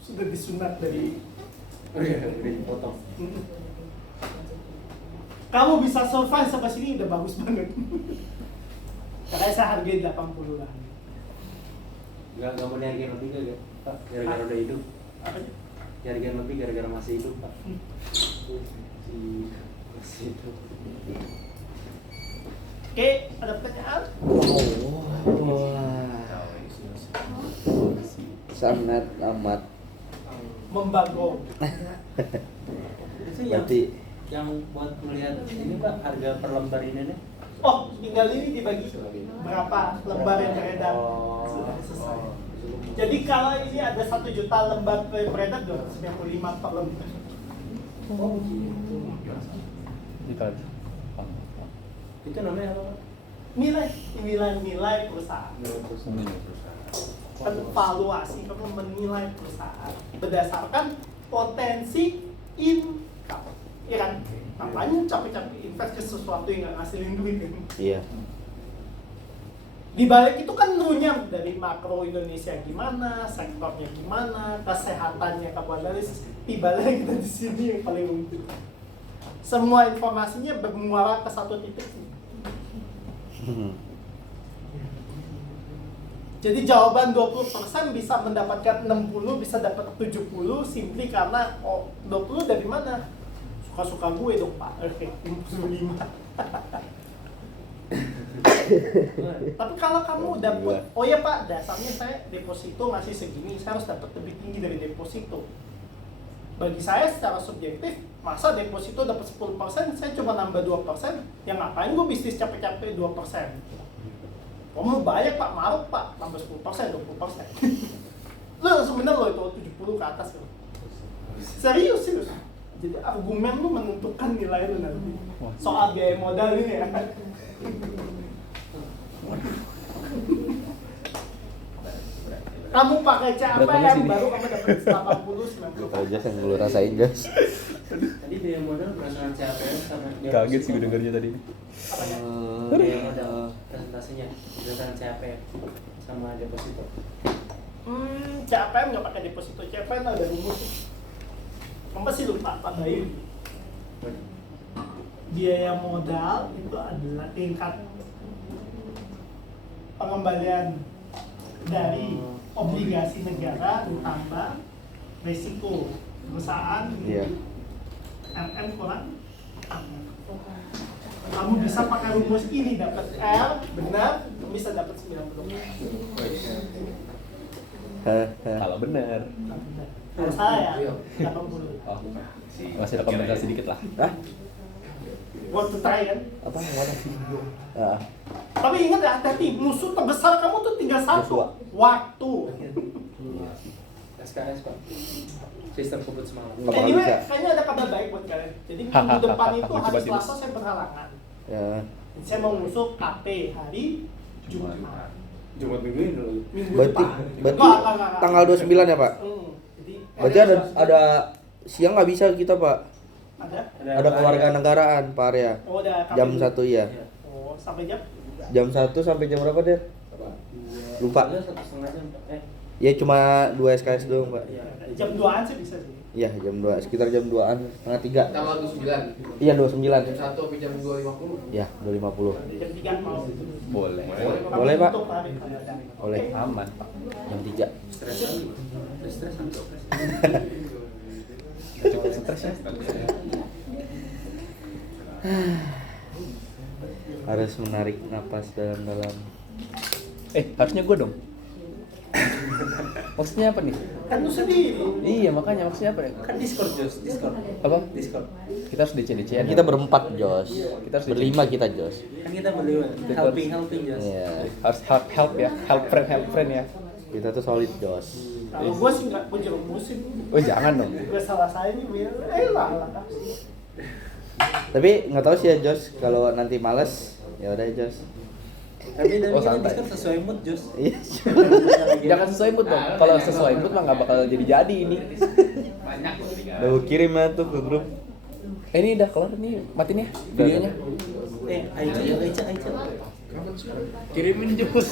sudah disunat dari. udah dipotong. Kamu bisa survive sampai sini udah bagus banget. Karena saya hargai 80 lah. Gak mau dihargain lebih gak? Pak, gara-gara udah hidup. Apa sih? Dihargain lebih gara-gara masih hidup, Pak. Masih hidup. Oke, ada pertanyaan? Sangat amat. Membagong. Itu yang Berarti yang buat melihat ini Pak, harga per lembar ini nih. Oh, tinggal ini dibagi berapa lembar yang beredar. Oh. Sudah selesai. Jadi kalau ini ada 1 juta lembar beredar, 295 per lembar. Oh gitu. Dikali. Itu namanya apa Pak? Nilai perusahaan. Kan valuasi, kamu menilai perusahaan berdasarkan potensi income. Iya kan? Makanya capek-capek invest ke sesuatu yang nggak ngasilin duit kan? iya. Di balik itu kan nunya dari makro Indonesia gimana, sektornya gimana, kesehatannya kapan analisis. Tiba lagi kita di sini yang paling penting. Semua informasinya bermuara ke satu titik. Jadi jawaban 20% bisa mendapatkan 60, bisa dapat 70 simply karena 20 dari mana? Suka-suka gue dong Pak. Oke, 55. Tapi kalau kamu dapat, oh ya Pak, dasarnya saya deposito masih segini, saya harus dapat lebih tinggi dari deposito. Bagi saya secara subjektif, masa deposito dapat 10%, saya cuma nambah 2%, ya ngapain gue bisnis capek-capek 2%? Kamu bayar Pak, maruk Pak, nambah 10%, 20%. Lo langsung bener lo itu 70 ke atas lo. Serius. Jadi argumen lu menentukan nilai lu nanti. Soal biaya modal ini ya. Kamu pakai CAPM baru kamu dapat 80 90. Tahu Jas yang lu rasain Jas. Tadi biaya modal berdasarkan CAPM sama Kaget sih gue dengarnya tadi. biaya modal presentasinya berdasarkan CAPM sama deposito. CAPM nggak pakai deposito, CAPM ada rumus. Kamu pasti lupa Pak Bayu. Biaya modal itu adalah tingkat pengembalian dari obligasi negara ditambah resiko perusahaan. Iya. MM kurang. Kamu bisa pakai rumus ini dapat L, benar, bisa dapat 90. Kalau benar. Kalau saya 80. Oh, masih ada komentar sedikit lah. Hah? Worth to try kan? Apa yang mana? Ah. Tapi ingat ya, hati-hati, musuh terbesar kamu tuh tinggal satu, Joshua. waktu. SKS Pak, sistem kebut semangat. Nggak bakal Anyway, bisa. kayaknya ada kabar baik buat kalian. Jadi minggu depan itu hari Selasa saya berhalangan. Ya. Saya mau ngusuk KP hari Jumat. Jumat minggu ini dulu. Minggu Berarti depan. Nggak. tanggal 29 ya, Pak? Jadi, Berarti ada siang nggak bisa kita, Pak. Ada kewarganegaraan, Pak Arya. Oh, ada KP Jam dulu. 1 ya. Oh, sampai jam? Jam 1 sampai jam berapa, Der? Lupa. 1,5 jam. Ya cuma 2 SKS doang, Pak. Jam 2-an sih bisa sih. Iya, jam 2, sekitar jam 2-an, setengah 3. Tanggal 29. Iya, 29. Jam 1 sampai jam 2.50. Ya, 2.50. Jam 3 mau. Boleh. Boleh, Pak. Untuk hari Ramadan. Oleh Aman, Pak. jam 3. Stres sampai Cukup stres ya. Harus menarik napas dalam-dalam. Harusnya gue dong. Maksudnya apa nih? Kan lu sendiri. Iya, makanya maksudnya apa nih? kan Discord Jos, Discord. Apa? Discord. Kita harus DC-DC. Kan kita berempat, Jos. Kita harus Berlima kita, Jos. Kan kita berdua helping Jos. Iya. harus help ya. Help friend ya. Kita tuh solid, Jos. Kalau gua sih nggak, gua jerumusin. Oh, jangan dong. Gua salah saya nih, lah. Tapi nggak tahu sih ya, Jos. Kalau nanti males, ya udah, Jos. Tapi Oh, kan santai. Discord sesuai mood Jos. Iya. Jangan sesuai mood dong. Kalau sesuai mood mah nggak bakal jadi ini. Udah gua kirim ya tuh ke grup. Ini udah kelar nih, matiin ya videonya. Aicha. Kirimin jemput.